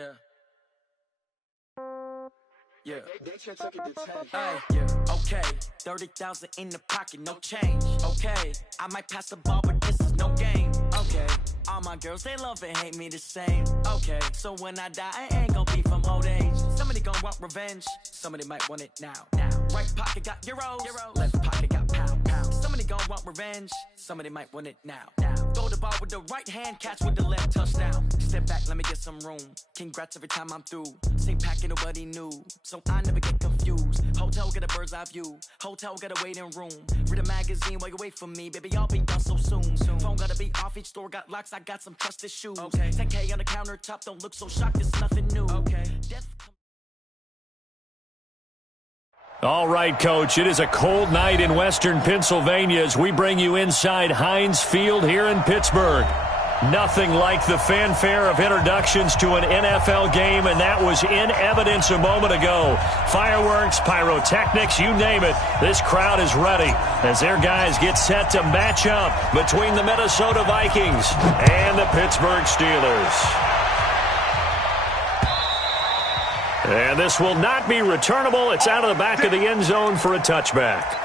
Yeah. Yeah. They took it to 10. Hey, yeah. Okay. 30,000 in the pocket, no change. Okay. I might pass the ball, but this is no game. Okay. All my girls, they love and hate me the same. Okay. So when I die, I ain't gonna be from old age. Somebody gonna want revenge. Somebody might want it now. Right pocket got euros. Left pocket got pound. Somebody gonna want revenge. Somebody might want it now. Throw the ball with the right hand, catch with the left, touchdown. Step back, let me get some room. Congrats every time I'm through. Same packet, nobody knew. So I never get confused. Hotel get a bird's eye view. Hotel got a waiting room. Read a magazine while you wait for me. Baby, I'll be done so soon. Phone gotta be off, each store got locks. I got some trusted shoes. Okay. 10K on the countertop, don't look so shocked, it's nothing new. Okay. All right, Coach, it is a cold night in western Pennsylvania as we bring you inside Heinz Field here in Pittsburgh. Nothing like the fanfare of introductions to an NFL game, and that was in evidence a moment ago. Fireworks, pyrotechnics, you name it. This crowd is ready as their guys get set to match up between the Minnesota Vikings and the Pittsburgh Steelers. And this will not be returnable. It's out of the back of the end zone for a touchback.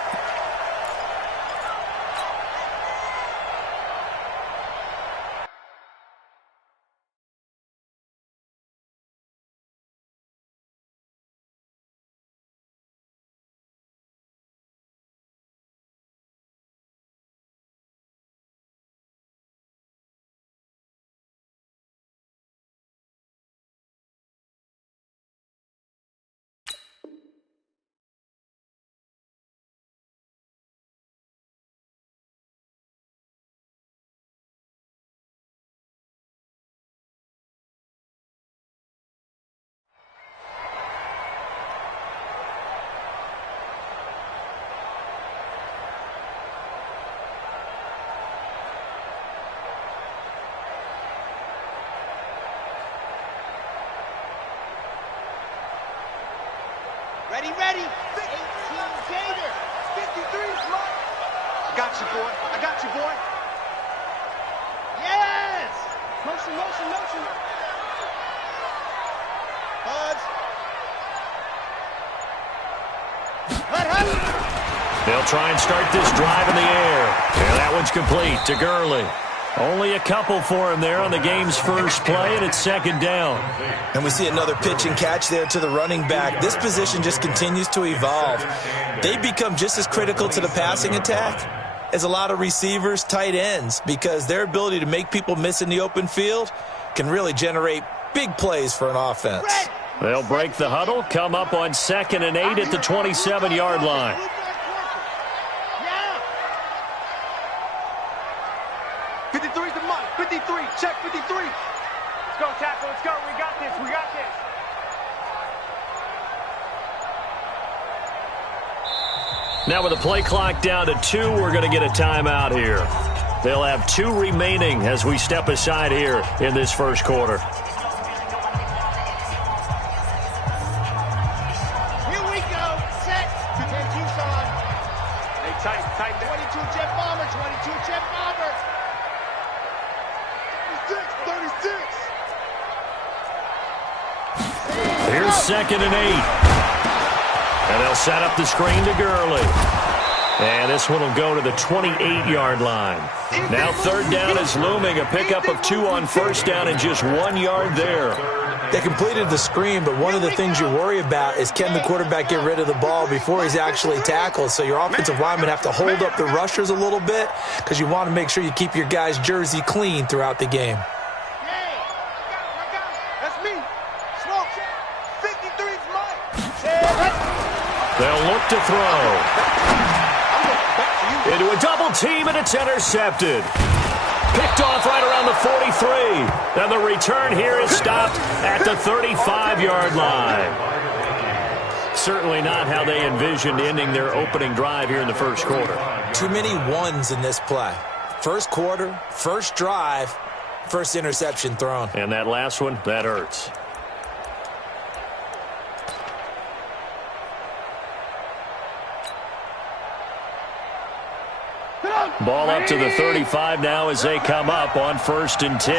Ready. 18 Gator. 53's Mike. I got you, boy. Yes! Motion. Buds. Hut. They'll try and start this drive in the air. And that one's complete to Gurley. Only a couple for him there on the game's first play, and it's second down. And we see another pitch and catch there to the running back. This position just continues to evolve. They become just as critical to the passing attack as a lot of receivers, tight ends, because their ability to make people miss in the open field can really generate big plays for an offense. They'll break the huddle, come up on 2nd and 8 at the 27-yard line. Check 53. Let's go, tackle. Let's go. We got this. Now with the play clock down to 2, we're going to get a timeout here. They'll have 2 remaining as we step aside here in this first quarter. Here we go. Set. 10 Tucson. Hey, tight. 22 Jet Bomber. 22 Jet Bomber. 36. Here's 2nd and 8. And they'll set up the screen to Gurley. And this one will go to the 28-yard line. Now 3rd down is looming. A pickup of 2 on 1st down and just 1 yard there. They completed the screen, but one of the things you worry about is can the quarterback get rid of the ball before he's actually tackled. So your offensive linemen have to hold up the rushers a little bit because you want to make sure you keep your guy's jersey clean throughout the game. They'll look to throw. Into a double team, and it's intercepted. Picked off right around the 43. And the return here is stopped at the 35-yard line. Certainly not how they envisioned ending their opening drive here in the first quarter. Too many ones in this play. First quarter, first drive, first interception thrown. And that last one, that hurts. Ball up to the 35 now as they come up on 1st and 10.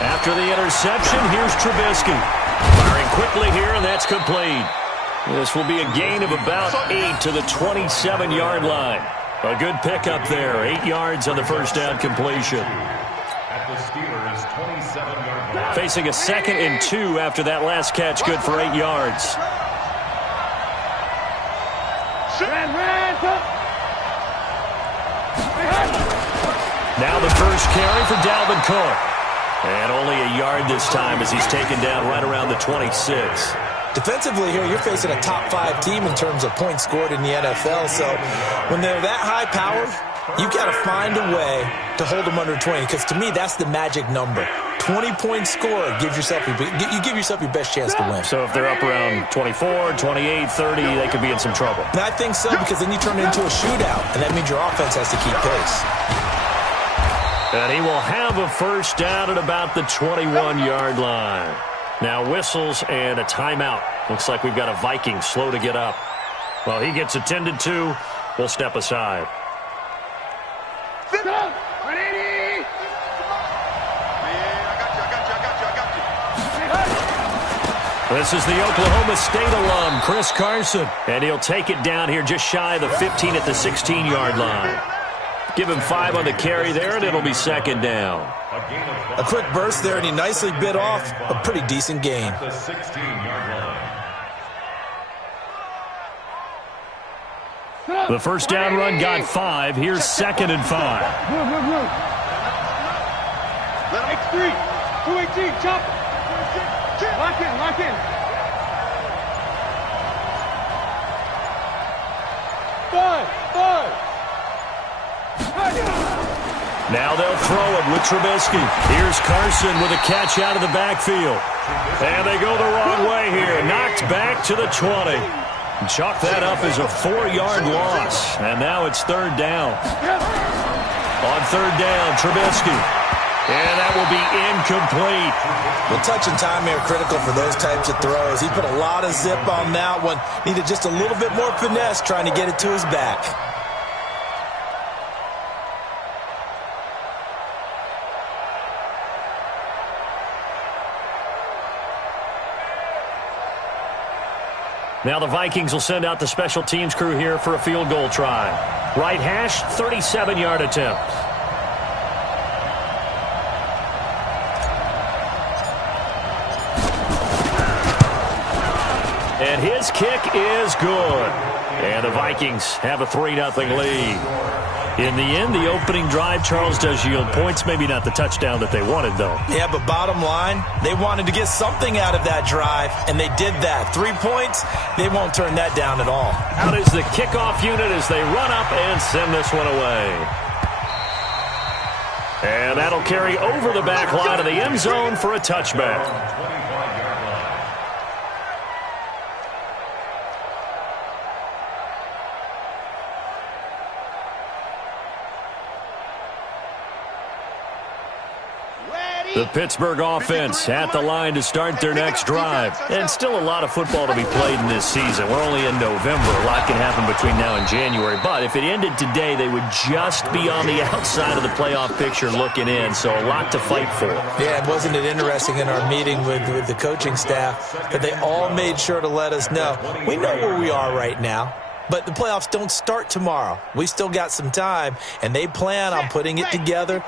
After the interception, here's Trubisky. Firing quickly here, and that's complete. This will be a gain of about 8 to the 27-yard line. A good pickup there. 8 yards on the first down completion. At the Steelers' 27-yard line. Facing a 2nd and 2 after that last catch, good for 8 yards. Now the first carry for Dalvin Cook. And only a yard this time as he's taken down right around the 26. Defensively here, you're facing a top 5 team in terms of points scored in the NFL. So when they're that high powered, you've got to find a way to hold them under 20. Because to me, that's the magic number. 20 points scored, you give yourself your best chance to win. So if they're up around 24, 28, 30, they could be in some trouble. And I think so, because then you turn it into a shootout, and that means your offense has to keep pace. And he will have a first down at about the 21-yard line. Now whistles and a timeout. Looks like we've got a Viking slow to get up. Well, he gets attended to. We'll step aside. Sit up! 180! This is the Oklahoma State alum, Chris Carson. And he'll take it down here just shy of the 15 at the 16-yard line. Give him 5 on the carry there, and it'll be 2nd down. A quick burst there, and he nicely bit off a pretty decent gain. The 16-yard line. The first down run got 5. Here's 2nd and 5. X3, 218, chop. Lock in, lock in. 5. Now they'll throw it with Trubisky. Here's Carson with a catch out of the backfield. And they go the wrong way here. Knocked back to the 20. Chalk that up as a 4-yard loss. And now it's 3rd down. On 3rd down, Trubisky. And that will be incomplete. The touch and time here critical for those types of throws. He put a lot of zip on that one. Needed just a little bit more finesse trying to get it to his back. Now the Vikings will send out the special teams crew here for a field goal try. Right hash, 37-yard attempt. And his kick is good. And the Vikings have a 3-0 lead. In the end, the opening drive, Charles, does yield points. Maybe not the touchdown that they wanted, though. Yeah, but bottom line, they wanted to get something out of that drive, and they did that. 3 points, they won't turn that down at all. Out is the kickoff unit as they run up and send this one away. And that'll carry over the back line of the end zone for a touchback. The Pittsburgh offense at the line to start their next drive. And still a lot of football to be played in this season. We're only in November. A lot can happen between now and January. But if it ended today, they would just be on the outside of the playoff picture looking in. So a lot to fight for. Yeah, and wasn't it interesting in our meeting with the coaching staff that they all made sure to let us know. We know where we are right now. But the playoffs don't start tomorrow. We still got some time, and they plan on putting it together,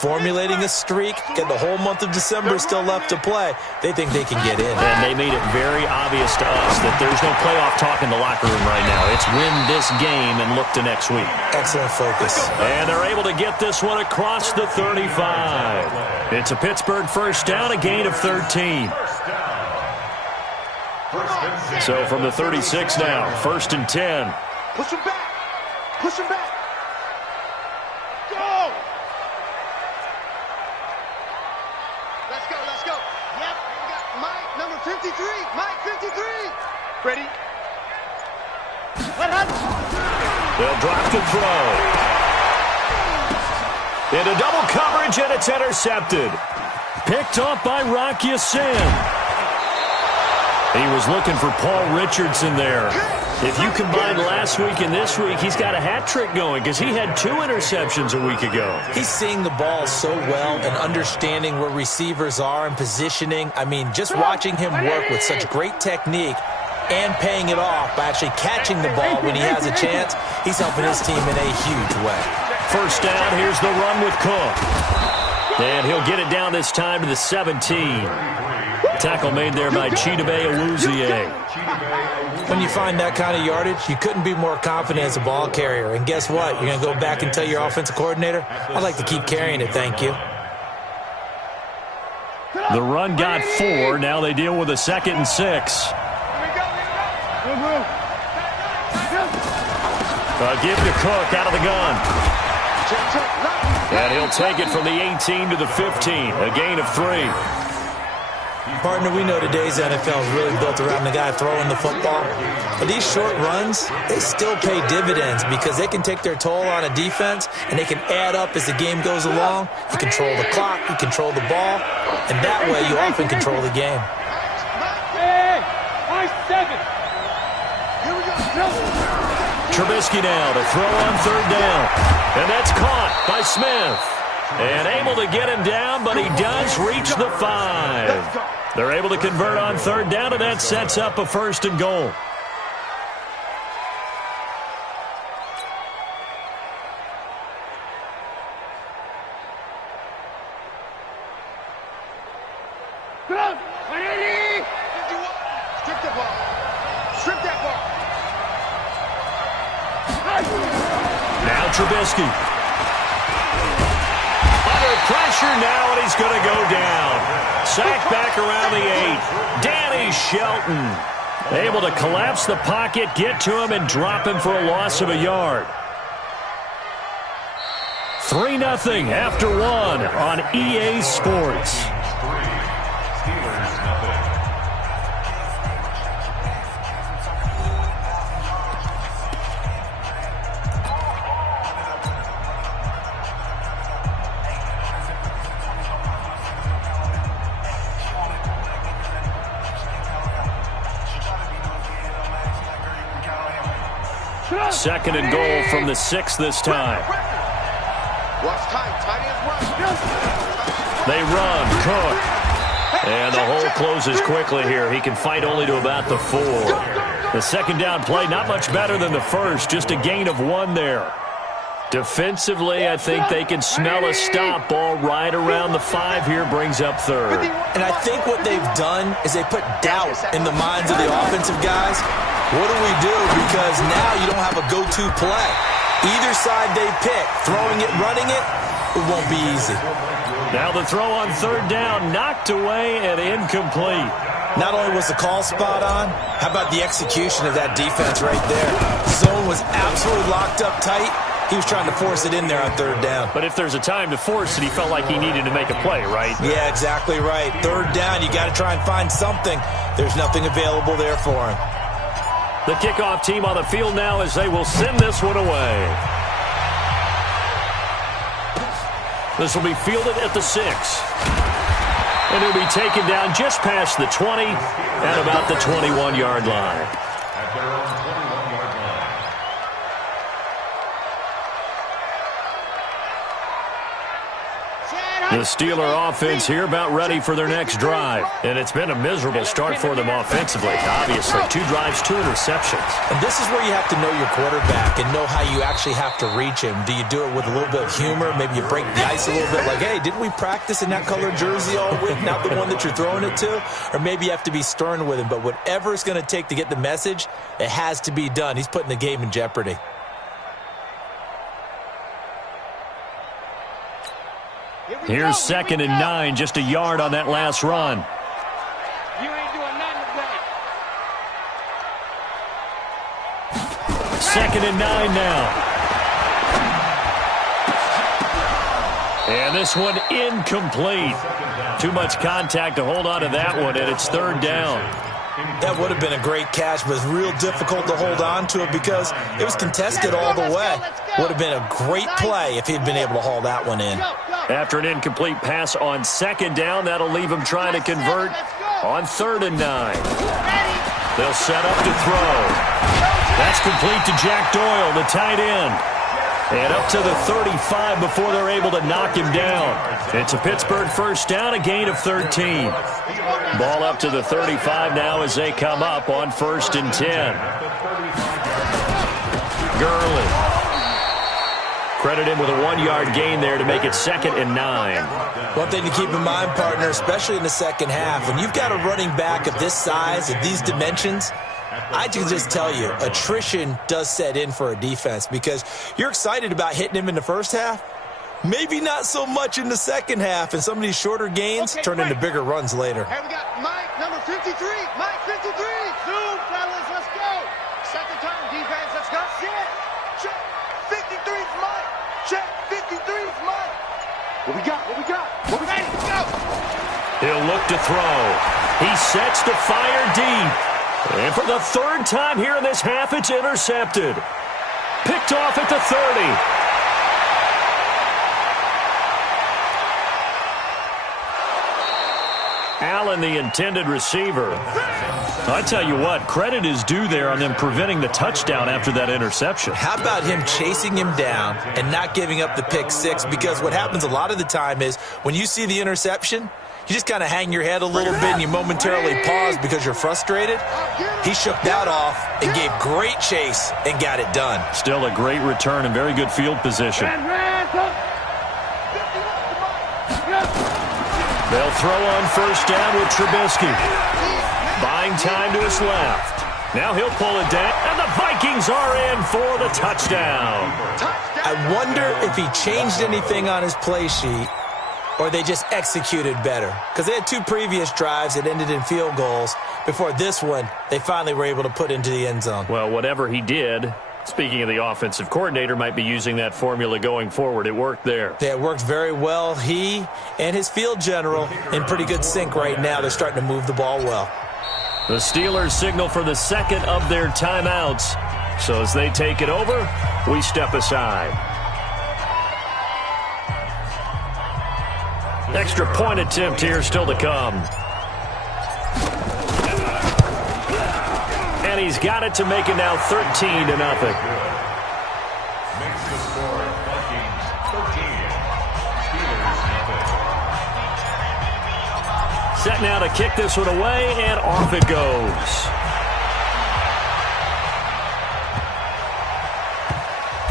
formulating a streak, get the whole month of December still left to play. They think they can get in. And they made it very obvious to us that there's no playoff talk in the locker room right now. It's win this game and look to next week. Excellent focus. And they're able to get this one across the 35. It's a Pittsburgh first down, a gain of 13. So from the 36 now, 1st and 10. Push him back. Push him back. Go. Let's go. Let's go. Yep. We got Mike, number 53. Mike, 53. Ready? They'll drop the throw. Into double coverage, and it's intercepted. Picked off by Rock Ya-Sin. He was looking for Paul Richardson there. If you combine last week and this week, he's got a hat trick going because he had 2 interceptions a week ago. He's seeing the ball so well and understanding where receivers are and positioning. I mean, just watching him work with such great technique and paying it off by actually catching the ball when he has a chance, he's helping his team in a huge way. First down, here's the run with Cook. And he'll get it down this time to the 17. Tackle made there by Chidobe Awuzie. When you find that kind of yardage, you couldn't be more confident as a ball carrier. And guess what? You're going to go back and tell your offensive coordinator, I'd like to keep carrying it, thank you. The run got 4. Now they deal with a 2nd and 6. Give to Cook out of the gun. And he'll take it from the 18 to the 15. A gain of 3. Partner, we know today's NFL is really built around the guy throwing the football. But these short runs, they still pay dividends because they can take their toll on a defense and they can add up as the game goes along. You control the clock, you control the ball, and that way you often control the game. Trubisky now to throw on 3rd down. And that's caught by Smith. And able to get him down, but he does reach the 5. They're able to convert on 3rd down, and that sets up a 1st and goal. Strip the ball. Strip that ball. Now Trubisky. Under pressure now, and he's going to go down. Sacked back around the 8. Danny Shelton able to collapse the pocket, get to him, and drop him for a loss of a yard. 3-0 after 1 on EA Sports. Second and goal from the 6 this time. They run. Cook. And the hole closes quickly here. He can fight only to about the 4. The 2nd down play, not much better than the first. Just a gain of 1 there. Defensively, I think they can smell a stop ball right around the 5 here. Brings up 3rd. And I think what they've done is they put doubt in the minds of the offensive guys. What do we do? Because now you don't have a go-to play. Either side they pick, throwing it, running it, it won't be easy. Now the throw on 3rd down, knocked away and incomplete. Not only was the call spot on, how about the execution of that defense right there? Zone was absolutely locked up tight. He was trying to force it in there on 3rd down. But if there's a time to force it, he felt like he needed to make a play, right? Yeah, exactly right. 3rd down, you got to try and find something. There's nothing available there for him. The kickoff team on the field now as they will send this one away. This will be fielded at the 6. And it'll be taken down just past the 20 at about the 21-yard line. At their own 21-yard line. The Steeler offense here about ready for their next drive. And it's been a miserable start for them offensively. Obviously, 2 drives, 2 interceptions. And this is where you have to know your quarterback and know how you actually have to reach him. Do you do it with a little bit of humor? Maybe you break the ice a little bit like, hey, didn't we practice in that colored jersey all week? Not the one that you're throwing it to? Or maybe you have to be stern with him. But whatever it's going to take to get the message, it has to be done. He's putting the game in jeopardy. Here's 2nd and 9, just a yard on that last run. You ain't doing nothing today. 2nd and 9 now. And this one incomplete. Too much contact to hold on to that one, and it's 3rd down. That would have been a great catch, but it's real difficult to hold on to it because it was contested all the way. Would have been a great play if he'd been able to haul that one in. After an incomplete pass on 2nd down, that'll leave him trying to convert on 3rd and 9. They'll set up to throw. That's complete to Jack Doyle, the tight end. And up to the 35 before they're able to knock him down. It's a Pittsburgh first down, a gain of 13. Ball up to the 35 now as they come up on 1st and 10. Gurley. Credit him with a 1-yard gain there to make it 2nd and 9. One thing to keep in mind, partner, especially in the second half, when you've got a running back of this size, of these dimensions, I can just tell you, attrition does set in for a defense because you're excited about hitting him in the first half. Maybe not so much in the second half, and some of these shorter gains turn into bigger runs later. Hey, we got Mike, number 53. Mike, 53. Zoom, fellas, let's go. Second turn, defense, let's go. Check. 53's Mike. Check. 53's Mike. What we got? Ready, go. He'll look to throw. He sets to fire deep. And for the 3rd time here in this half, it's intercepted. Picked off at the 30. Allen, the intended receiver. I tell you what, credit is due there on them preventing the touchdown after that interception. How about him chasing him down and not giving up the pick six? Because what happens a lot of the time is when you see the interception, you just kind of hang your head a little bit and you momentarily pause because you're frustrated. He shook that off and gave great chase and got it done. Still a great return and very good field position. They'll throw on 1st down with Trubisky. Buying time to his left. Now he'll pull it down, and the Vikings are in for the touchdown. I wonder if he changed anything on his play sheet or they just executed better. Because they had 2 previous drives that ended in field goals. Before this one, they finally were able to put into the end zone. Well, whatever he did, speaking of the offensive coordinator, might be using that formula going forward. It worked there. Yeah, it worked very well. He and his field general in pretty good sync right now. They're starting to move the ball well. The Steelers signal for the 2nd of their timeouts. So as they take it over, we step aside. Extra point attempt here still to come. And he's got it to make it now 13-0. Makes the score Vikings 13. Steelers nothing. Set now to kick this one away, and off it goes.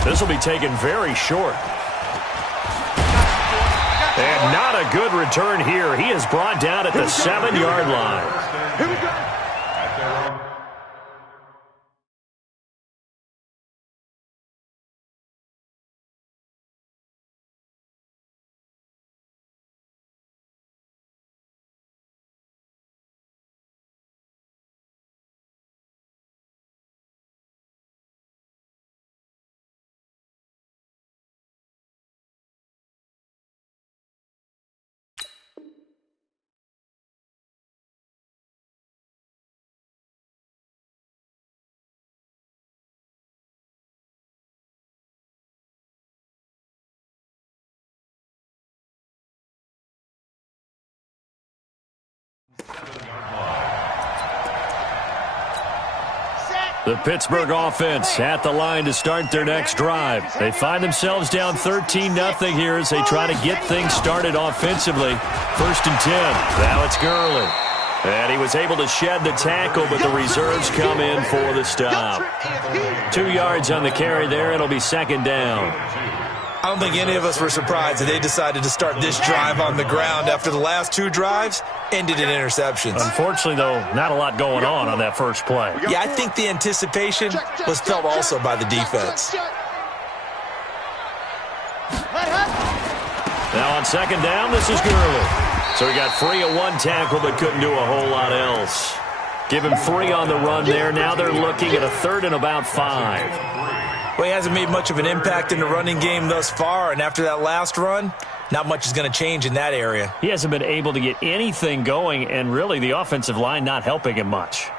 This will be taken very short. And not a good return here. He is brought down at the 7-yard line. Here we go. At their own. The Pittsburgh offense at the line to start their next drive. They find themselves down 13-0 here as they try to get things started offensively. 1st and 10. Now it's Gurley. And he was able to shed the tackle, but the reserves come in for the stop. 2 yards on the carry there. It'll be 2nd down. I don't think any of us were surprised that they decided to start this drive on the ground after the last 2 drives ended in interceptions. Unfortunately, though, not a lot going on that first play. Yeah, I think the anticipation was felt also by the defense. Now on 2nd down, this is Gurley. So he got free of 1 tackle but couldn't do a whole lot else. Give him 3 on the run there. Now they're looking at a 3rd and about 5. Well, he hasn't made much of an impact in the running game thus far, and after that last run, not much is going to change in that area. He hasn't been able to get anything going, and really the offensive line not helping him much.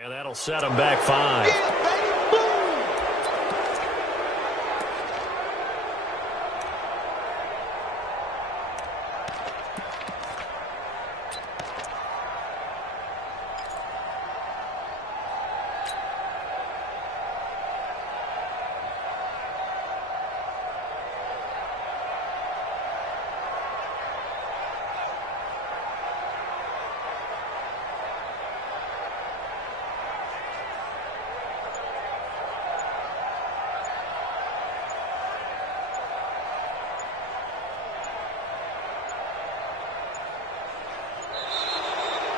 And that'll set him back 5. Yeah, baby, boom!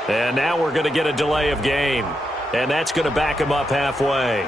And now we're going to get a delay of game. And that's going to back him up halfway.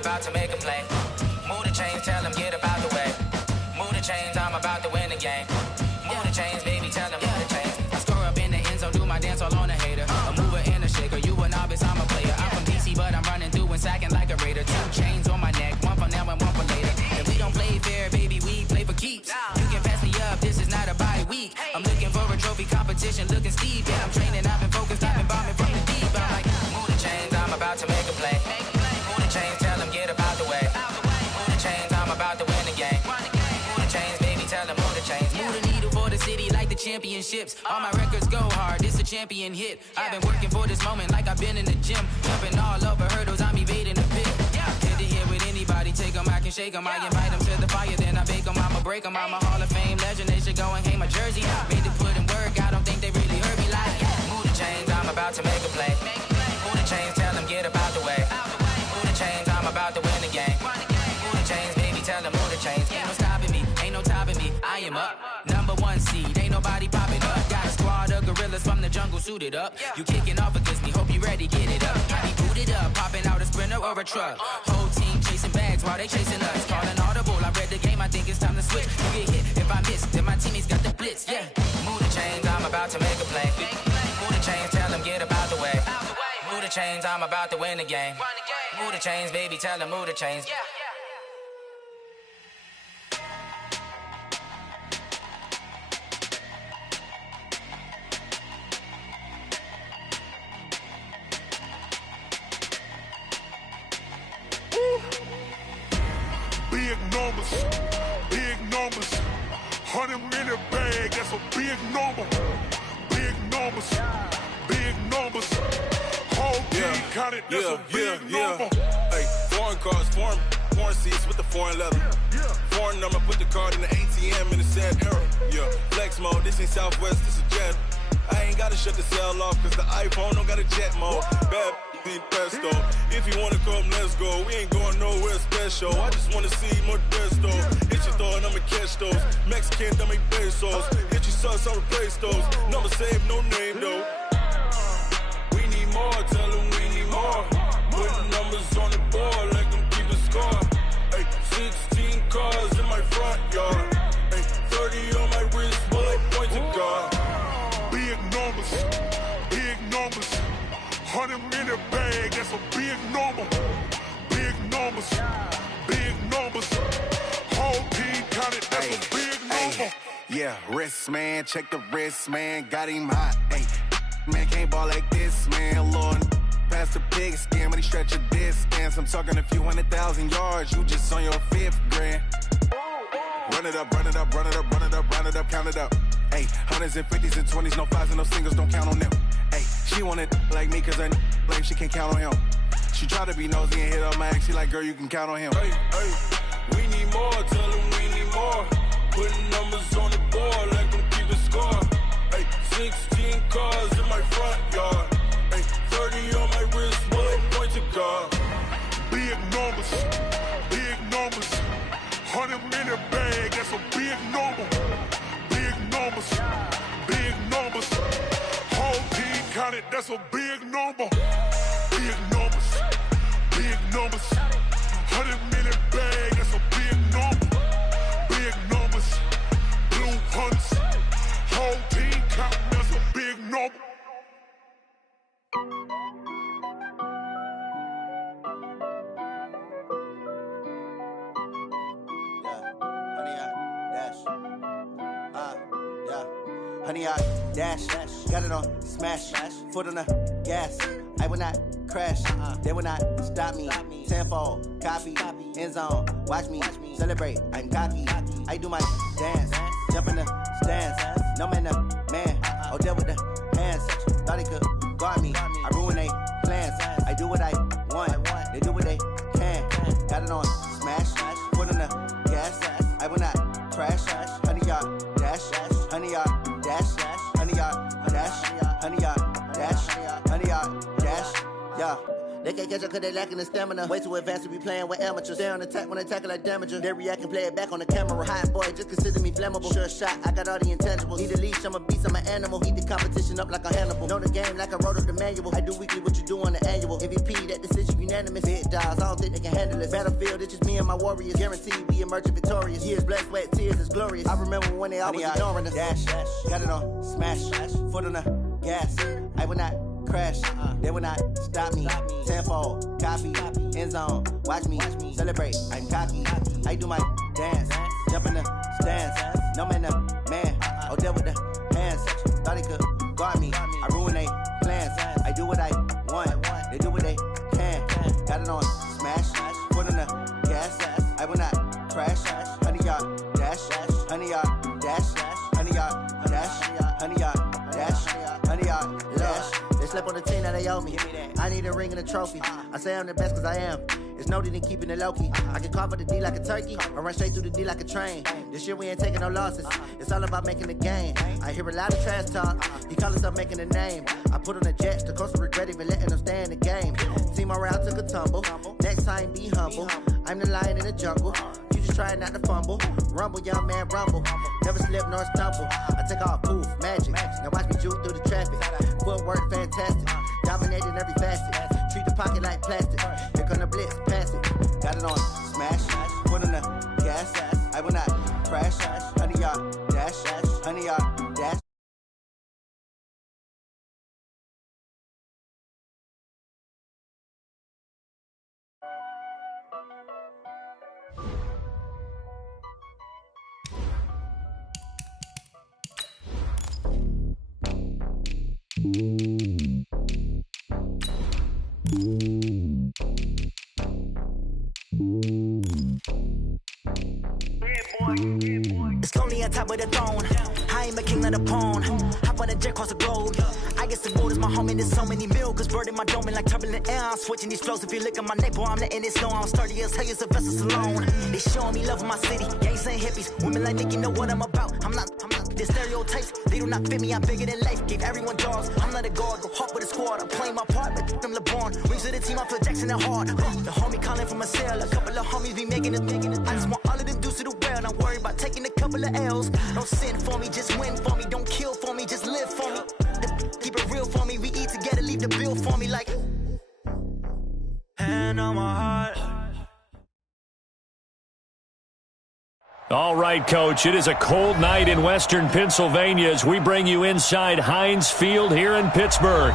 about to make a play. Move the chains, tell them get about the way. Move the chains, I'm about to win the game. Move the chains, baby, tell them move the chains. I score up in the end zone, do my dance all on a hater. A mover and a shaker, you a novice, I'm a player. I'm from DC, but I'm running through and sacking like a raider. 2 chains on my neck, one for now and one for later. If we don't play fair, baby, we play for keeps. You can pass me up, this is not a bye week. I'm looking for a trophy competition, looking steep. Yeah, I'm training, I've been focused, I've been bombing from the deep. I'm like, move the chains, I'm about to make a play. Move the chains, tell them get about the way. Move the chains, I'm about to win the game. Move the chains, baby, tell them move the chains. Move the needle for the city like the championships. All my records go hard, this a champion hit. I've been working for this moment like I've been in the gym. Jumping all over hurdles, I'm evading the pit. Head to head with anybody, take them, I can shake them. I invite them to the fire, then I bake them, I'ma break them. I'm a Hall of Fame legend, they should go and hang my jersey. Made to put in work, I don't think they really heard me like, move the chains, I'm about to make a play. Move the chains, tell them get about the way. Move the chains, I'm about to win the game. Move the chains, baby, tell them move the chains. Ain't no stopping me, ain't no topping me, I am up. Number 1 seed, ain't nobody popping up. Got a squad of gorillas from the jungle suited up. You kicking off against me, hope you ready, get it up. I be booted up, popping out a sprinter or a truck. Whole team chasing bags while they chasing us. Calling audible, I read the game, I think it's time to switch. You get hit, if I miss, then my teammates got the blitz, yeah. Move the chains, I'm about to make a play. Move the chains, tell them get about the way. Move the chains, I'm about to win the game. Move the chains, baby, tell them move the chains. Big numbers, 100-minute bag, that's a big number. Big numbers, whole team counted, that's a big number. Hey, foreign cars, foreign seats with the foreign leather. Foreign number, put the card in the ATM in the sad era. Yeah, flex mode, this ain't Southwest, this is jet. I ain't gotta shut the cell off, cause the iPhone don't got a jet mode. Bad need pesto. If you wanna come, let's go. We ain't going nowhere special. I just wanna see more desto. Hit your throw and I'ma catch those. Mexican, don't make pesos. Hit your sauce, I'll replace those. Number saved, no name though. We need more, tell them we need more. Putting numbers on the board, like them keep the score. Hey, 16 cars in my front yard. Hey, 30 on my wrist, bullet point to God. Big numbers, 100-minute bag, that's a big number. Big numbers, whole team counted, that's a big number. Yeah, wrist man, check the wrist man, got him hot. Ay, man can't ball like this, man. Lord, past the pig skin, when he stretch a distance. I'm talking a few 100,000 yards, you just on your 5th grand. Run it up, count it up. Ay, 100s and 50s and 20s, no 5s and no singles, don't count on them. Ay, she want it like me, cause her blame, she can't count on him. She try to be nosy and hit up my ex, she like, girl, you can count on him. Hey, we need more, tell them we need more. Putting numbers on the board, like them keep the score. Hey, 16 cars in my front yard. Hey, 30 on my wrist, bullet point to God. Big numbers, 100-minute bag, that's a big number. Big numbers, whole team counted, that's a big number. Big numbers, 100-minute bag, that's a big number. Big numbers, blue hunts, whole team counting, that's a big number. Honey, I dash, got it on smash, foot on the gas. I will not crash, they will not stop me. Tenfold, copy, end zone, watch me celebrate. I'm cocky, I do my dance, jump in the stands. No man, the man, oh, deal with the hands. Thought he could guard me, I ruin they plans. I do what I want, they do what they can. Got it on smash, foot on the gas. I will not crash, honey, y'all dash, honey, y'all dash, honey, y'all dash, honey, y'all dash, honey, y'all dash. Yeah, they can't catch up cause they lacking the stamina. Way too advanced to be playing with amateurs. Stay on attack when they tackle like damager. They react and play it back on the camera. Hot boy, just consider me flammable. Sure shot, I got all the intangibles. Need a leash, I'm a beast, I'm an animal. Heat the competition up like a Hannibal. Know the game like I wrote up the manual. I do weekly what you do on the annual. MVP, that decision unanimous. Big dogs, I don't think they can handle it. Battlefield, it's just me and my warriors. Guaranteed we emerging victorious. Years, blood, sweat, tears is glorious. I remember when they always ignoring us. Dash, got it on, smash, foot on the gas. I will not crash, they will not stop me. Tenfold, copy, end zone, watch me celebrate. I'm cocky, I do my dance, jump in the stands. No man, man, oh deal with the hands. Thought he could guard me, I ruin they plans. I do what I want, they do what they can. Got it on, smash, foot on the gas. I will not crash, 100-yard dash, 100-yard dash, 100-yard dash, 100-yard dash, 100-yard dash. They slept on the team that they owe me. I need a ring and a trophy. I say I'm the best cause I am. It's no need in keeping it low-key. I can carve up the D like a turkey or run straight through the D like a train. This year we ain't taking no losses. It's all about making the game. I hear a lot of trash talk. He call himself making a name. I put on the Jets. The coach will regret even letting them stay in the game. Team morale took a tumble. Next time be humble. I'm the lion in the jungle. You just trying not to fumble. Rumble, young man, rumble. Never slip nor stumble. I take off, poof, magic. Now watch me juke through the traffic. Footwork fantastic. Dominating every facet. Treat the pocket like plastic. Here come the blitz, pass it. Got it on, smash. Foot on the gas. I will not crash. 100-yard dash. 100-yard dash. It's lonely on top of the throne. I ain't a king of the pawn. Hop on a jet across the globe. I guess the gold is my home and there's so many milkers. Bird in my dome and like turbulent air. I'm switching these flows. If you look at my neck, boy, I'm letting it slow. I'm sturdy as hell as a vessel alone. They showing me love in my city. Gangs ain't hippies. Women like Nicki know what I'm about. I'm not. Their stereotypes, they do not fit me. I'm bigger than life. Gave everyone jaws. I'm not a guard. Go hard with a squad. I'm playing my part, but I'm LeBron. Wings of the team, I feel Jackson and hard. The homie calling from a cell. A couple of homies be making it. I just want all of them dudes to the well. Not worry about taking a couple of L's. Don't sin for me, just win for me. Don't kill for me, just live for me. Keep it real for me. We eat together, leave the bill for me like. Hand on my heart. All right, Coach, it is a cold night in western Pennsylvania as we bring you inside Heinz Field here in Pittsburgh.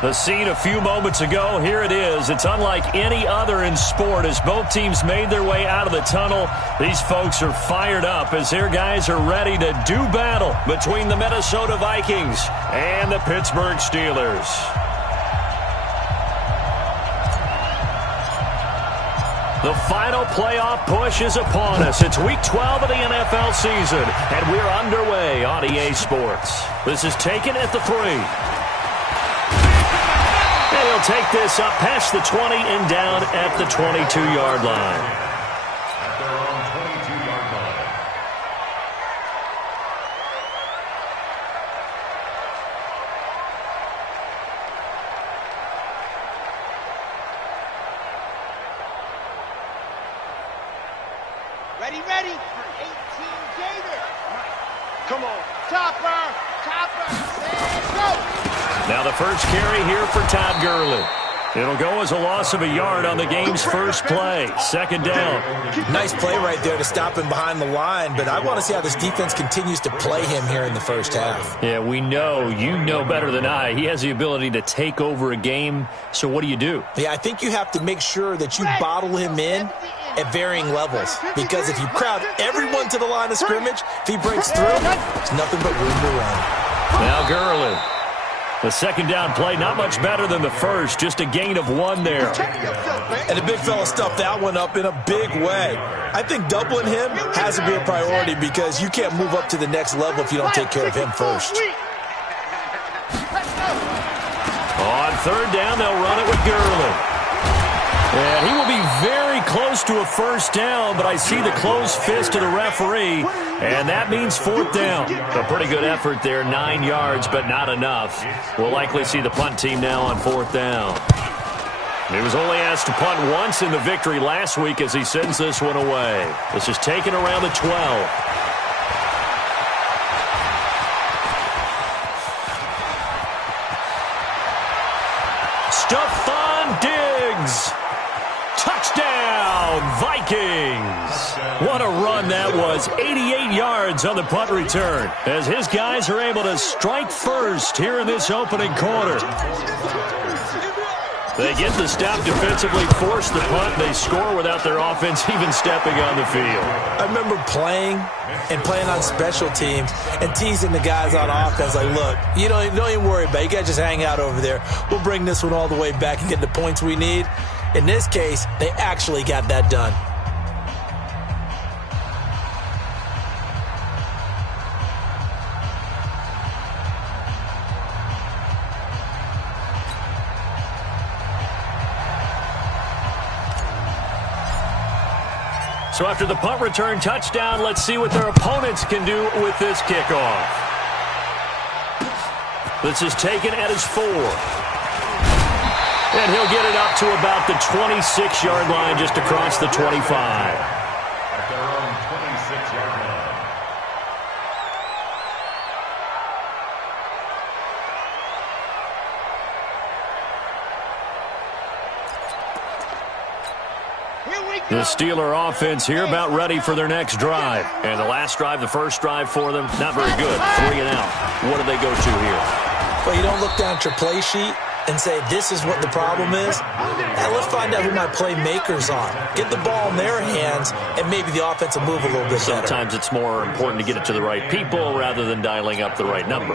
The scene a few moments ago, here it is. It's unlike any other in sport as both teams made their way out of the tunnel. These folks are fired up as their guys are ready to do battle between the Minnesota Vikings and the Pittsburgh Steelers. The final playoff push is upon us. It's Week 12 of the NFL season, and we're underway on EA Sports. This is taken at the 3. And he'll take this up past the 20 and down at the 22-yard line. At their own 22-yard line. Ready, 18 Gator. Come on, Topper, and go. Now the first carry here for Todd Gurley. It'll go as a loss of a yard on the game's first play. Second down. Nice play right there to stop him behind the line, but I want to see how this defense continues to play him here in the first half. Yeah, we know. You know better than I. He has the ability to take over a game, so what do you do? Yeah, I think you have to make sure that you bottle him in at varying levels, because if you crowd everyone to the line of scrimmage, if he breaks through, there's nothing but room to run. Now Gurley. The second down play, not much better than the first, just a gain of 1 there. And the big fella stuffed that one up in a big way. I think doubling him has to be a priority because you can't move up to the next level if you don't take care of him first. On third down, they'll run it with Gurley. And he will be very close to a first down, but I see the closed fist of the referee, and that means fourth down. A pretty good effort there, 9 yards, but not enough. We'll likely see the punt team now on fourth down. He was only asked to punt once in the victory last week as he sends this one away. This is taken around the 12. Stephon Diggs. Touchdown, Vikings. What a run that was. 88 yards on the punt return as his guys are able to strike first here in this opening quarter. They get the stop defensively, force the punt, they score without their offense even stepping on the field. I remember playing on special teams and teasing the guys on offense like, look, you don't even worry about it. You guys just hang out over there. We'll bring this one all the way back and get the points we need. In this case, they actually got that done. So after the punt return touchdown, let's see what their opponents can do with this kickoff. This is taken at his 4. And he'll get it up to about the 26-yard line, just across the 25. At their own 26-yard line. The Steeler offense here about ready for their next drive. And the last drive, the first drive for them, not very good. 3 and out. What do they go to here? Well, you don't look down at your play sheet and say, this is what the problem is. Now let's find out who my playmakers are. Get the ball in their hands, and maybe the offense will move a little bit better. Sometimes it's more important to get it to the right people rather than dialing up the right number.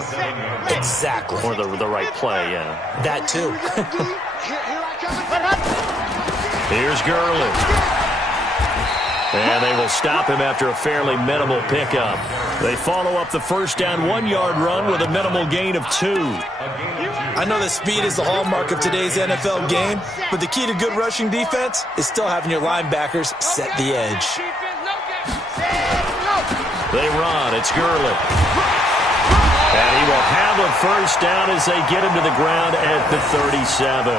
Exactly. Or the right play, yeah. That too. Here's Gurley. And they will stop him after a fairly minimal pickup. They follow up the first down 1-yard run with a minimal gain of 2. I know that speed is the hallmark of today's NFL game, but the key to good rushing defense is still having your linebackers set the edge. They run. It's Gurley. And he will have a first down as they get him to the ground at the 37.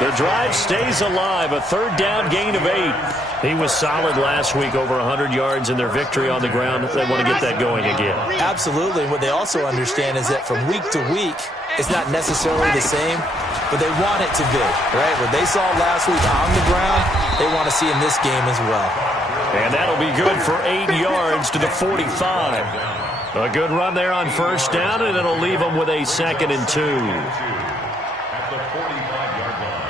The drive stays alive, a third down gain of 8. He was solid last week, over 100 yards in their victory on the ground. They want to get that going again. Absolutely. What they also understand is that from week to week, it's not necessarily the same, but they want it to be, right? What they saw last week on the ground, they want to see in this game as well. And that'll be good for 8 yards to the 45. A good run there on first down, and it'll leave them with a 2nd and 2. At the 45-yard line.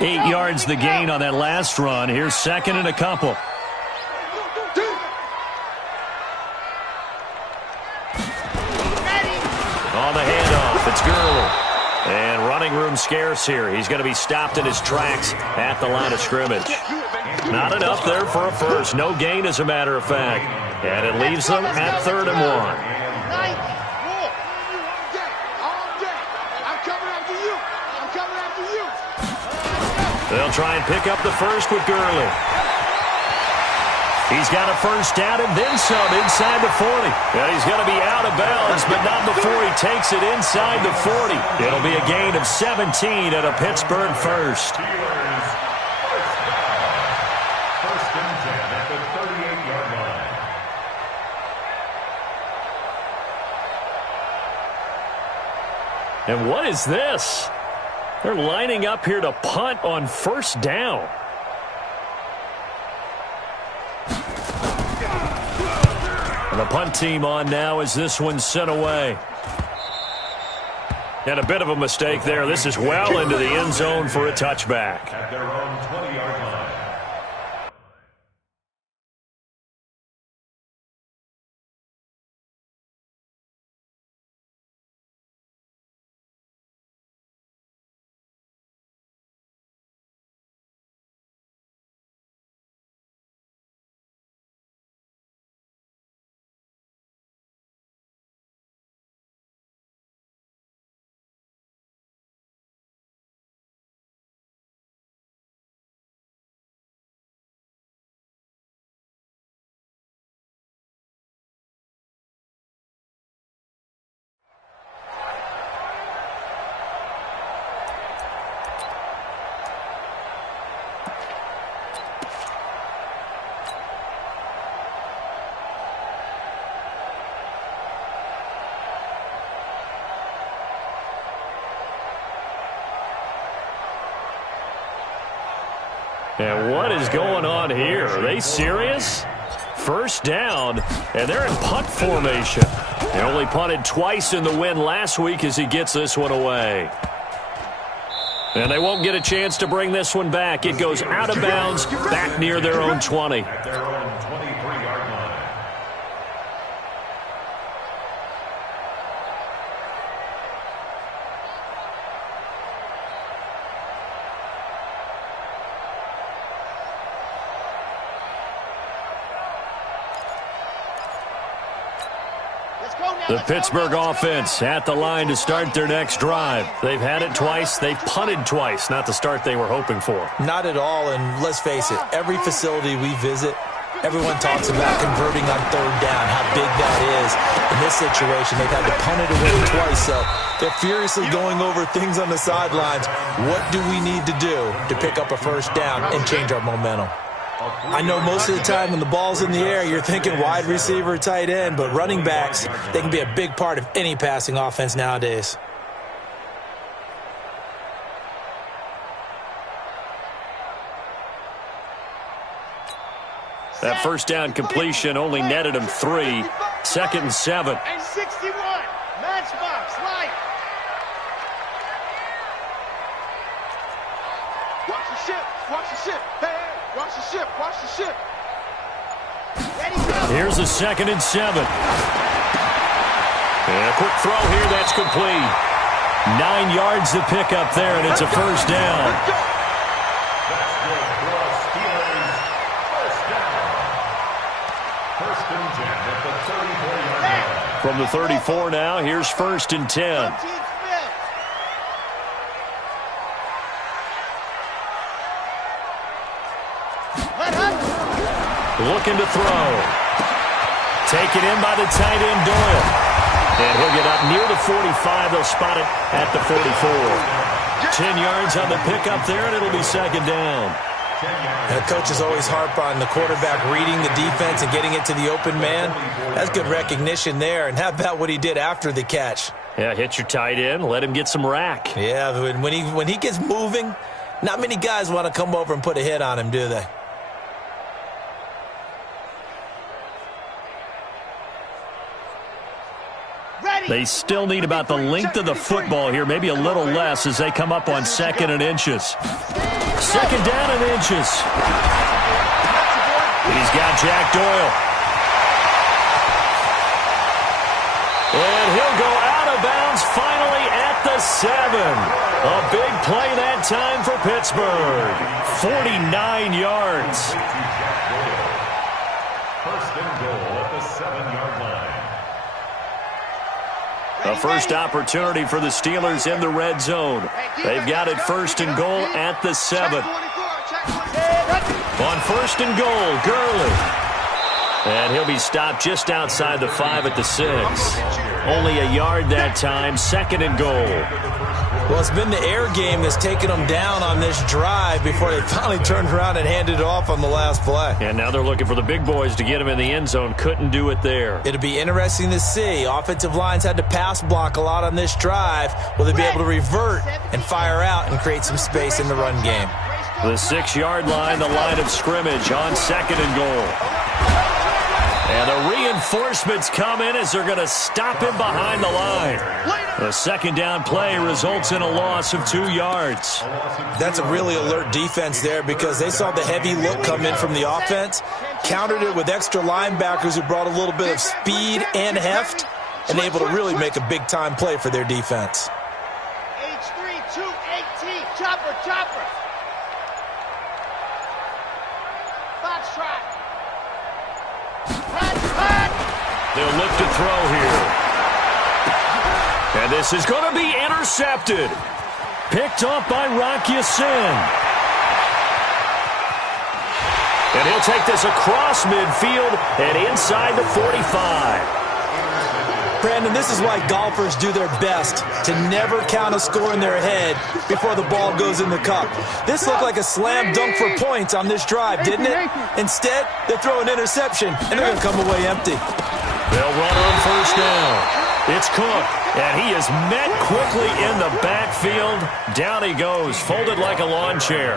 8 yards the gain on that last run. Here's 2nd and a couple. On the handoff, it's Gurley. And running room scarce here. He's going to be stopped in his tracks at the line of scrimmage. Not enough there for a first. No gain, as a matter of fact. And it leaves them at 3rd and 1. They'll try and pick up the first with Gurley. He's got a first down and then some inside the 40. And he's going to be out of bounds, but not before he takes it inside the 40. It'll be a gain of 17 at a Pittsburgh first. First and 10 at the 38-yard line. And what is this? They're lining up here to punt on first down. And the punt team on now as this one's sent away. And a bit of a mistake there. This is well into the end zone for a touchback. At their own 20-yard line. And what is going on here? Are they serious? First down, and they're in punt formation. They only punted twice in the win last week as he gets this one away. And they won't get a chance to bring this one back. It goes out of bounds, back near their own 20. At their own 23-yard line. The Pittsburgh offense at the line to start their next drive. They've had it twice. They've punted twice. Not the start they were hoping for. Not at all, and let's face it, every facility we visit, everyone talks about converting on third down, how big that is. In this situation, they've had to punt it away twice, so they're furiously going over things on the sidelines. What do we need to do to pick up a first down and change our momentum? I know most of the time when the ball's in the air, you're thinking wide receiver, tight end, but running backs, they can be a big part of any passing offense nowadays. That first down completion only netted him 3. 2nd and 7. And 61. Matchbox light. Watch the ship. Watch the ship. Hey. Watch the ship. Watch the ship. Here's a 2nd and 7. And a quick throw here. That's complete. 9 yards to pick up there, and it's a first down. That's good for Steelers. First down. First and 10 at the 34-yard line. From the 34 now, here's 1st and 10. Looking to throw. Taken in by the tight end, Doyle. And he'll get up near the 45. They'll spot it at the 44. 10 yards on the pickup there, and it'll be 2nd down. And the coaches always harp on the quarterback reading the defense and getting it to the open man. That's good recognition there. And how about what he did after the catch? Yeah, hit your tight end, let him get some rack. Yeah, when he gets moving, not many guys want to come over and put a hit on him, do they? They still need about the length of the football here, maybe a little less as they come up on 2nd and inches. 2nd down and inches. He's got Jack Doyle. And he'll go out of bounds finally at the 7. A big play that time for Pittsburgh. 49 yards. First and goal at the 7-yard line. A first opportunity for the Steelers in the red zone. They've got it 1st and goal at the 7. On 1st and goal, Gurley. And he'll be stopped just outside the 5 at the 6. Only a yard that time, 2nd and goal. Well, it's been the air game that's taken them down on this drive before they finally turned around and handed it off on the last play. And now they're looking for the big boys to get him in the end zone. Couldn't do it there. It'll be interesting to see. Offensive lines had to pass block a lot on this drive. Will they be able to revert and fire out and create some space in the run game? The 6-yard line, the line of scrimmage on 2nd and goal. And the reinforcements come in as they're going to stop him behind the line. The 2nd down play results in a loss of 2 yards. That's a really alert defense there because they saw the heavy look come in from the offense, countered it with extra linebackers who brought a little bit of speed and heft, and able to really make a big-time play for their defense. H3218, chopper, chopper. Foxtrot. They'll look to throw here. And this is going to be intercepted. Picked off by Rocky Sin. And he'll take this across midfield and inside the 45. Brandon, this is why golfers do their best to never count a score in their head before the ball goes in the cup. This looked like a slam dunk for points on this drive, didn't it? Instead, they throw an interception, and they're going to come away empty. They'll run on 1st down. It's Cook, and he is met quickly in the backfield. Down he goes, folded like a lawn chair.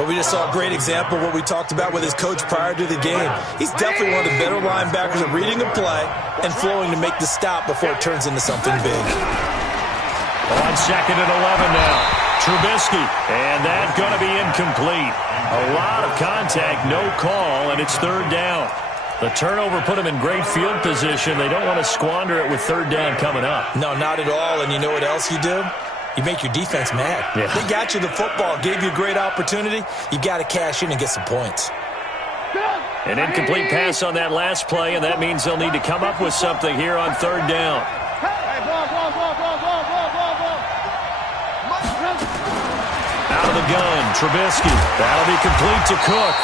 Well, we just saw a great example of what we talked about with his coach prior to the game. He's definitely one of the better linebackers at reading a play and flowing to make the stop before it turns into something big. On 2nd and 11 now. Trubisky, and that's going to be incomplete. A lot of contact, no call, and it's 3rd down. The turnover put them in great field position. They don't want to squander it with 3rd down coming up. No, not at all, and you know what else you do? You make your defense mad. Yeah. They got you the football, gave you a great opportunity. You got to cash in and get some points. An incomplete pass on that last play, and that means they'll need to come up with something here on 3rd down. Out of the gun, Trubisky. That'll be complete to Cook.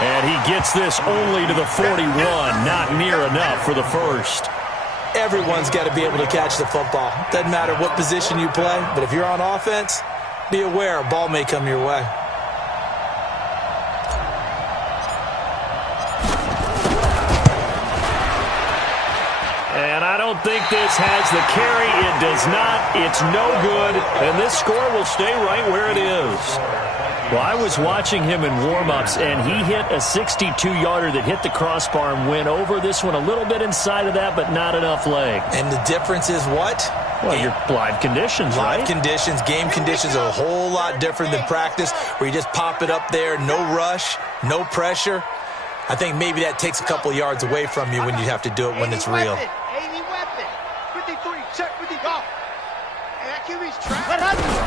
And he gets this only to the 41. Not near enough for the first. Everyone's got to be able to catch the football. Doesn't matter what position you play, but if you're on offense, be aware a ball may come your way. And I don't think this has the carry. It does not. It's no good. And this score will stay right where it is. Well, I was watching him in warm-ups, and he hit a 62-yarder that hit the crossbar and went over this one a little bit inside of that, but not enough leg. And the difference is what? Well, your live conditions, right? Live conditions, game conditions are a whole lot different than practice, where you just pop it up there, no rush, no pressure. I think maybe that takes a couple of yards away from you when you have to do it when it's real. 80 weapon. 53, check 50, go. And that QB's trapped.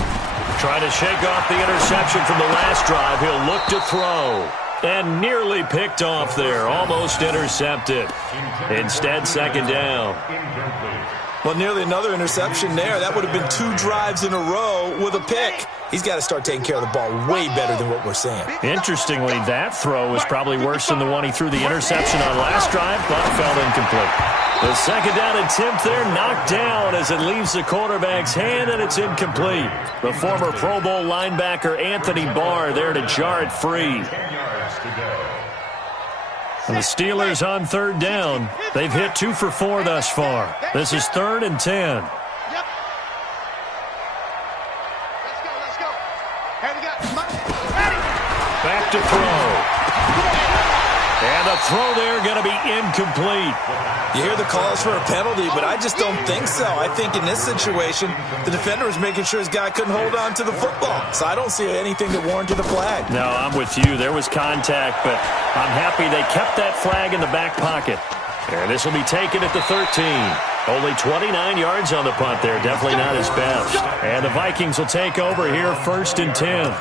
Trying to shake off the interception from the last drive. He'll look to throw. And nearly picked off there. Almost intercepted. Instead, 2nd down. Well, nearly another interception there. That would have been 2 drives in a row with a pick. He's got to start taking care of the ball way better than what we're seeing. Interestingly, that throw was probably worse than the one he threw the interception on last drive, but fell incomplete. The 2nd down attempt there knocked down as it leaves the quarterback's hand, and it's incomplete. The former Pro Bowl linebacker Anthony Barr there to jar it free. And the Steelers on 3rd down. They've hit 2 for 4 thus far. This is 3rd and 10. Yep. Let's go. Hey, we got ready. Back to throw. And the throw there going to be incomplete. You hear the calls for a penalty, but I just don't think so. I think in this situation, the defender was making sure his guy couldn't hold on to the football. So I don't see anything that warranted a flag. No, I'm with you. There was contact, but I'm happy they kept that flag in the back pocket. And this will be taken at the 13. Only 29 yards on the punt there. Definitely not his best. And the Vikings will take over here 1st and 10.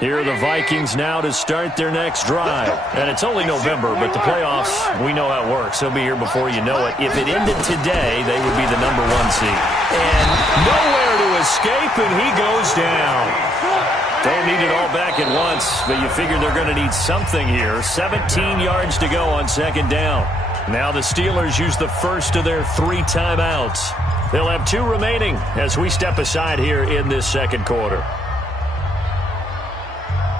Here are the Vikings now to start their next drive. And it's only November, but the playoffs, we know how it works. They'll be here before you know it. If it ended today, they would be the number 1 seed. And nowhere to escape, and he goes down. Don't need it all back at once, but you figure they're going to need something here. 17 yards to go on 2nd down. Now the Steelers use the first of their 3 timeouts. They'll have 2 remaining as we step aside here in this 2nd quarter.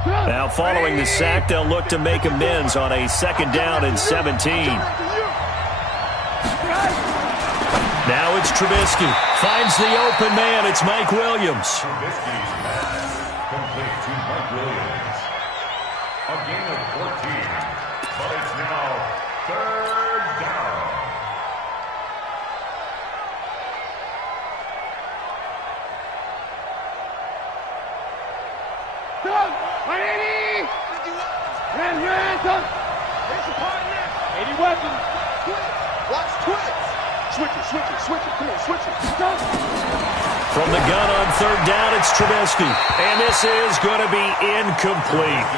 Now, following the sack, they'll look to make amends on a 2nd down and 17. Now it's Trubisky. Finds the open man. It's Mike Williams. Trubisky's pass complete to Mike Williams. A gain of 14, but it's now 3rd down. There's a partner. 80 weapons. Watch twist. Switch it. Come on, switch it. From the gun on 3rd down, it's Trubisky. And this is going to be incomplete.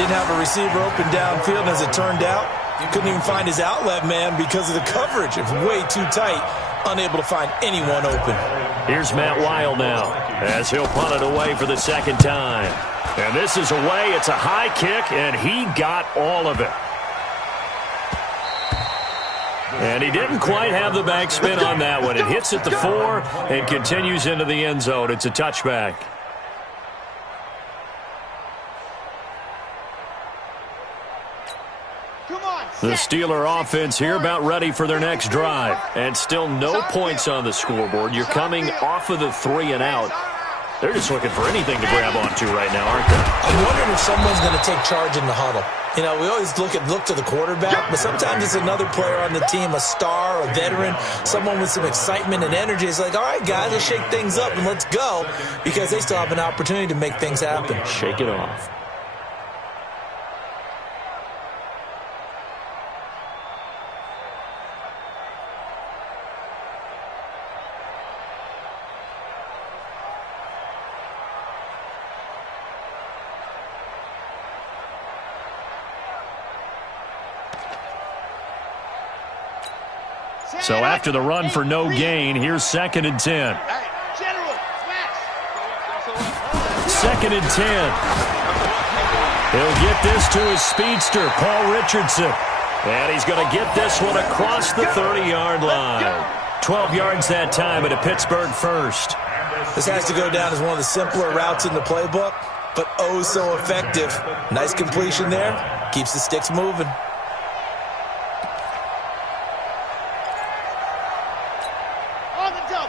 Didn't have a receiver open downfield, as it turned out. Couldn't even find his outlet man because of the coverage. It was way too tight. Unable to find anyone open. Here's Matt Weil now as he'll punt it away for the 2nd time. And this is away. It's a high kick, and he got all of it. And he didn't quite have the backspin on that one. It hits at the 4 and continues into the end zone. It's a touchback. Come on, The Steeler offense here about ready for their next drive. And still no points on the scoreboard. You're coming off of the 3 and out. They're just looking for anything to grab onto right now, aren't they? I'm wondering if someone's going to take charge in the huddle. You know, we always look to the quarterback, but sometimes it's another player on the team, a star, a veteran, someone with some excitement and energy. It's like, all right, guys, let's shake things up and let's go, because they still have an opportunity to make things happen. Shake it off. So after the run for no gain, here's 2nd and 10. 2nd and 10. He'll get this to his speedster, Paul Richardson. And he's going to get this one across the 30-yard line. 12 yards that time at a Pittsburgh first. This has to go down as one of the simpler routes in the playbook, but oh so effective. Nice completion there. Keeps the sticks moving.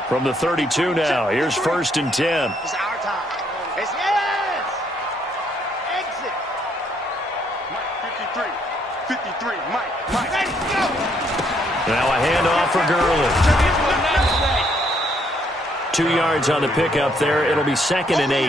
From the 32 now, here's 1st and 10. It's our time. It's yes! Exit. Mike, 53, Mike. Ready, go! Now a handoff for Gurley. 2 yards on the pickup there. It'll be 2nd and 8.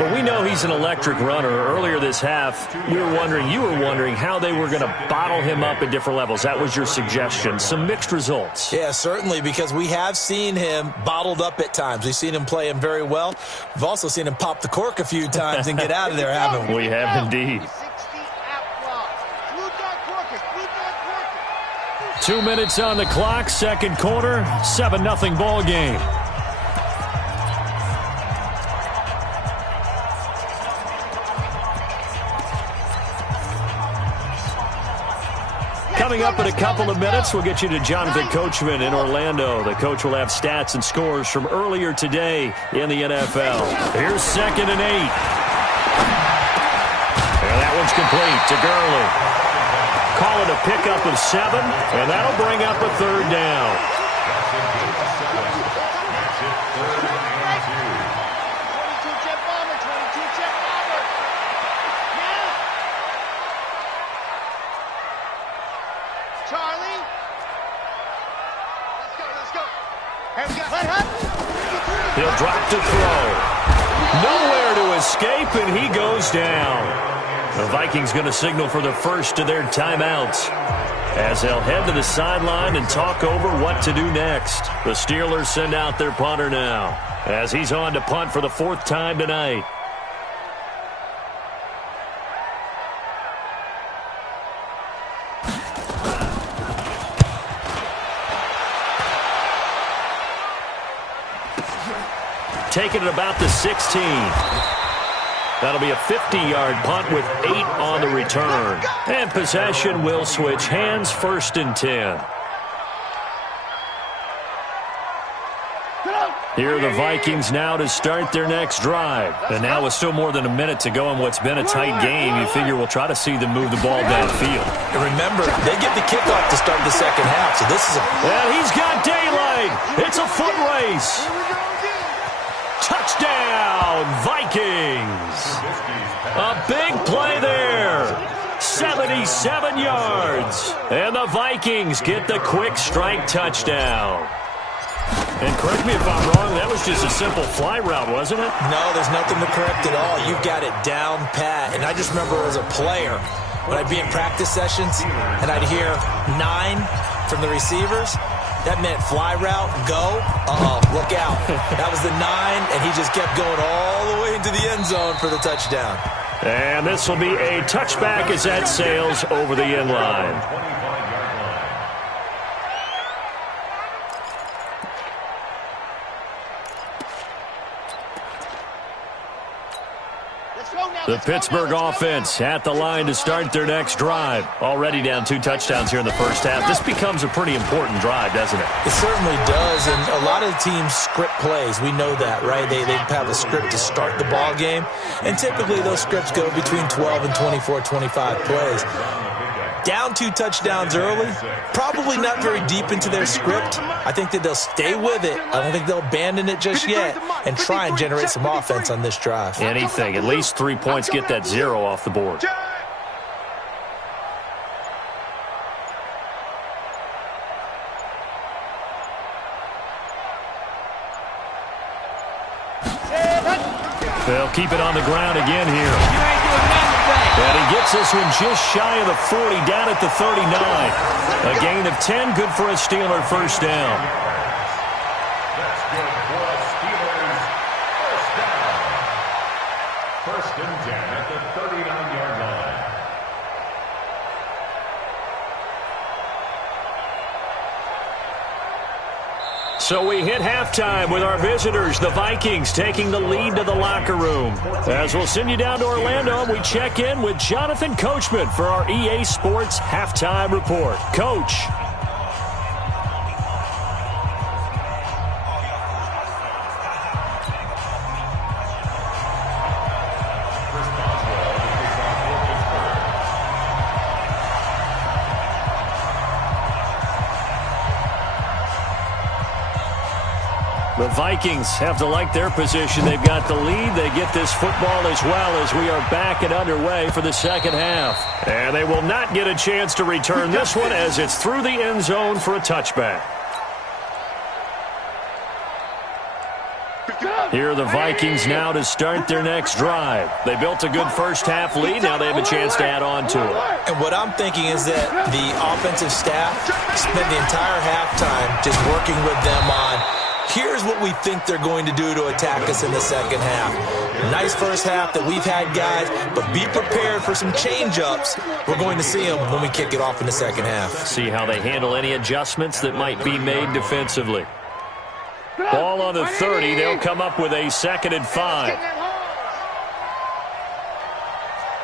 Well, we know he's an electric runner. Earlier this half, you were wondering how they were going to bottle him up at different levels. That was your suggestion. Some mixed results. Yeah, certainly, because we have seen him bottled up at times. We've seen him play him very well. We've also seen him pop the cork a few times and get out of there, haven't we? We have indeed. 2 minutes on the clock, second quarter, 7-0 ball game. Coming up in a couple of minutes, we'll get you to Jonathan Coachman in Orlando. The coach will have stats and scores from earlier today in the NFL. Here's 2nd and 8. And that one's complete to Gurley. Call it a pickup of 7, and that'll bring up a 3rd down. He'll drop to throw. Nowhere to escape, and he goes down. The Vikings going to signal for the first of their timeouts as they'll head to the sideline and talk over what to do next. The Steelers send out their punter now as he's on to punt for the 4th time tonight. Taking it about the 16. That'll be a 50-yard punt with 8 on the return. And possession will switch hands, 1st and 10. Here are the Vikings now to start their next drive. And now with still more than a minute to go in what's been a tight game, you figure we'll try to see them move the ball downfield. And remember, they get the kickoff to start the second half, so this is a... And he's got daylight. It's a foot race. Touchdown, Vikings. A big play there. 77 yards. And the Vikings get the quick strike touchdown. And correct me if I'm wrong, that was just a simple fly route, wasn't it? No, there's nothing to correct at all. You've got it down pat. And I just remember as a player, when I'd be in practice sessions and I'd hear 9 from the receivers, that meant fly route, go, look out. That was the 9, and he just kept going all the way into the end zone for the touchdown. And this will be a touchback as that sails over the end line. The Pittsburgh offense at the line to start their next drive. Already down 2 touchdowns here in the first half. This becomes a pretty important drive, doesn't it? It certainly does, and a lot of teams script plays. We know that, right? They have a script to start the ball game, and typically those scripts go between 12 and 24, 25 plays. Down 2 touchdowns early, probably not very deep into their script. I think that they'll stay with it. I don't think they'll abandon it just yet and try and generate some offense on this drive. Anything, at least 3 points, get that 0 off the board. They'll keep it on the ground again here. And he gets this one just shy of the 40, down at the 39. A gain of 10, good for a Steeler first down. That's good for a Steelers first down. First and 10 at the 39-yard line. So we hit halftime with our visitors, the Vikings, taking the lead to the locker room. As we'll send you down to Orlando, we check in with Jonathan Coachman for our EA Sports Halftime Report. Coach. The Vikings have to like their position. They've got the lead. They get this football as well as we are back and underway for the second half. And they will not get a chance to return this one as it's through the end zone for a touchback. Here are the Vikings now to start their next drive. They built a good first half lead. Now they have a chance to add on to it. And what I'm thinking is that the offensive staff spent the entire halftime just working with them on, here's what we think they're going to do to attack us in the second half. Nice first half that we've had, guys, but be prepared for some change-ups. We're going to see them when we kick it off in the second half. See how they handle any adjustments that might be made defensively. Ball on the 30. They'll come up with a 2nd and 5.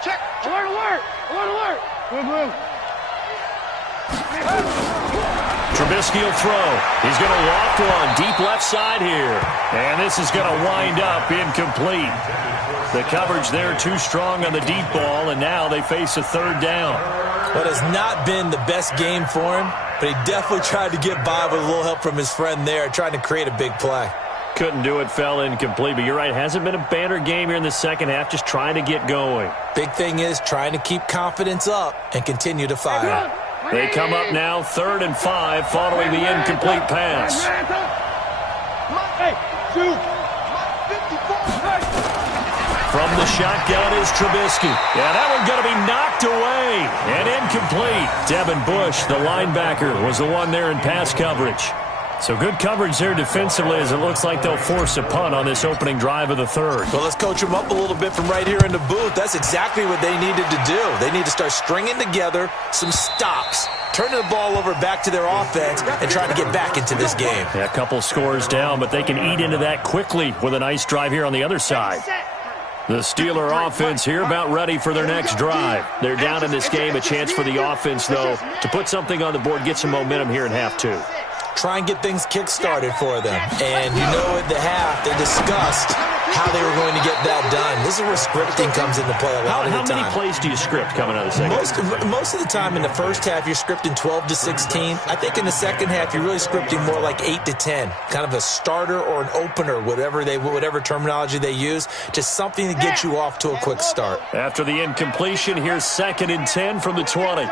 Check. Alert. Move. Trubisky will throw. He's going to loft one deep left side here. And this is going to wind up incomplete. The coverage there too strong on the deep ball, and now they face a 3rd down. What has not been the best game for him, but he definitely tried to get by with a little help from his friend there, trying to create a big play. Couldn't do it, fell incomplete. But you're right, hasn't been a banner game here in the second half, just trying to get going. Big thing is trying to keep confidence up and continue to fire. They come up now 3rd and 5 following the incomplete pass. From the shotgun is Trubisky. Yeah, that one's going to be knocked away and incomplete. Devin Bush, the linebacker, was the one there in pass coverage. So good coverage there defensively as it looks like they'll force a punt on this opening drive of the 3rd. Well, let's coach them up a little bit from right here in the booth. That's exactly what they needed to do. They need to start stringing together some stops, turning the ball over back to their offense, and trying to get back into this game. Yeah, a couple scores down, but they can eat into that quickly with a nice drive here on the other side. The Steeler offense here about ready for their next drive. They're down in this game. A chance for the offense, though, to put something on the board, get some momentum here in half 2. Try and get things kick-started for them. And you know at the half, they discussed how they were going to get that done. This is where scripting comes into play a lot of the time. How many plays do you script coming out of the second? Most of the time in the first half, you're scripting 12 to 16. I think in the second half, you're really scripting more like 8 to 10. Kind of a starter or an opener, whatever terminology they use. Just something to get you off to a quick start. After the incompletion, here's 2nd and 10 from the 20.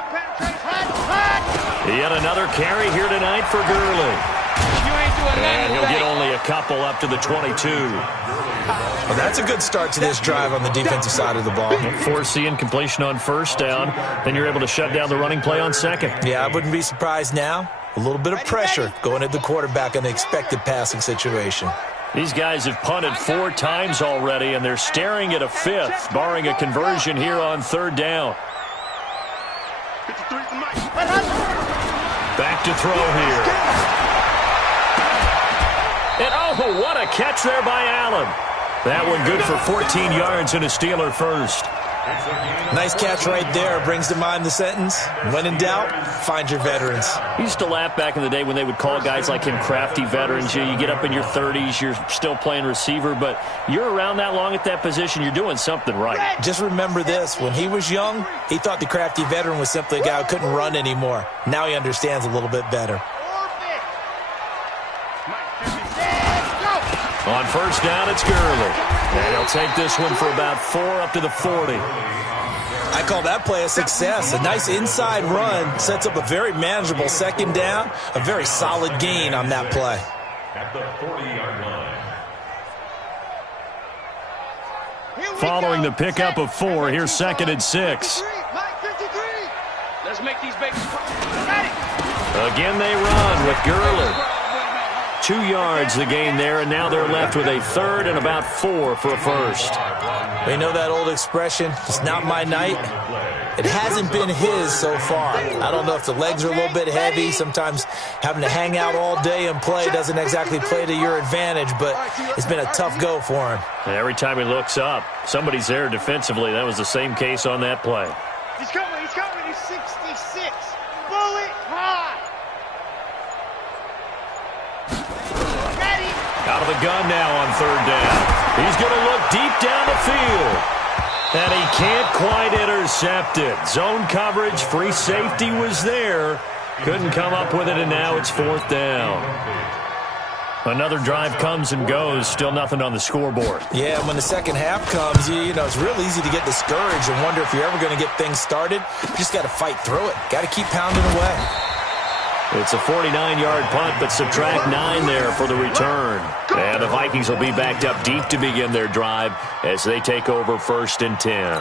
Yet another carry here tonight for Gurley. And he'll get only a couple up to the 22. Well, that's a good start to this drive on the defensive side of the ball. Force the incompletion on 1st down. Then you're able to shut down the running play on 2nd. Yeah, I wouldn't be surprised now. A little bit of pressure going at the quarterback in the expected passing situation. These guys have punted 4 times already, and they're staring at a 5th, barring a conversion here on 3rd down. Back to throw here. And oh, what a catch there by Allen. That one good for 14 yards and a Steeler first. Nice catch right there. Brings to mind the sentence, when in doubt, find your veterans. We used to laugh back in the day when they would call guys like him crafty veterans. You get up in your 30s, you're still playing receiver, but you're around that long at that position, you're doing something right. Just remember this. When he was young, he thought the crafty veteran was simply a guy who couldn't run anymore. Now he understands a little bit better. On first down, it's Gurley. And he'll take this one for about 4 up to the 40. I call that play a success. A nice inside run sets up a very manageable second down. A very solid gain on that play. At the 40-yard line. Following the pickup of 4, here's 2nd and 6. Let's make these babies Again they run with Gurley. 2 yards the gain there, and now they're left with a 3rd and about 4 for a first. We know that old expression, it's not my night. It hasn't been his so far. I don't know if the legs are a little bit heavy. Sometimes having to hang out all day and play doesn't exactly play to your advantage, but it's been a tough go for him. And every time he looks up, somebody's there defensively. That was the same case on that play. He's coming, he's 66. Bullet high. Out of the gun now on 3rd down. He's going to look deep down the field. And he can't quite intercept it. Zone coverage, free safety was there. Couldn't come up with it, and now it's 4th down. Another drive comes and goes. Still nothing on the scoreboard. Yeah, when the second half comes, you know, it's real easy to get discouraged and wonder if you're ever going to get things started. You just got to fight through it. Got to keep pounding away. It's a 49-yard punt, but subtract 9 there for the return. And the Vikings will be backed up deep to begin their drive as they take over 1st and 10.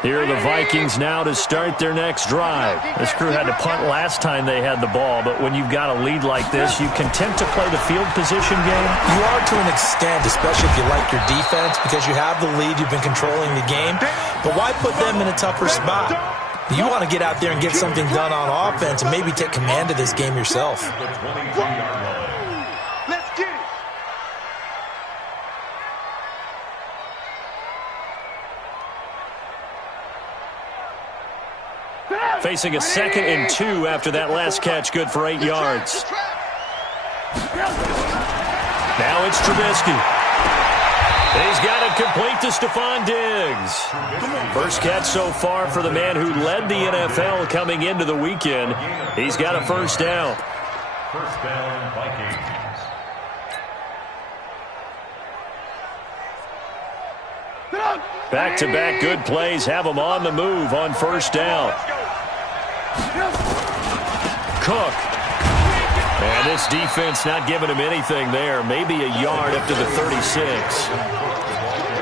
Here are the Vikings now to start their next drive. This crew had to punt last time they had the ball, but when you've got a lead like this, you content to play the field position game? You are to an extent, especially if you like your defense, because you have the lead, you've been controlling the game. But why put them in a tougher spot? You want to get out there and get something done on offense and maybe take command of this game yourself. Let's get it. Facing a 2nd and 2 after that last catch, good for 8 yards. Now it's Trubisky. He's got it complete to Stephon Diggs. First catch so far for the man who led the NFL coming into the weekend. He's got a first down. First down, Vikings. Back-to-back good plays have him on the move on first down. Cook. And this defense not giving him anything there. Maybe a yard up to the 36.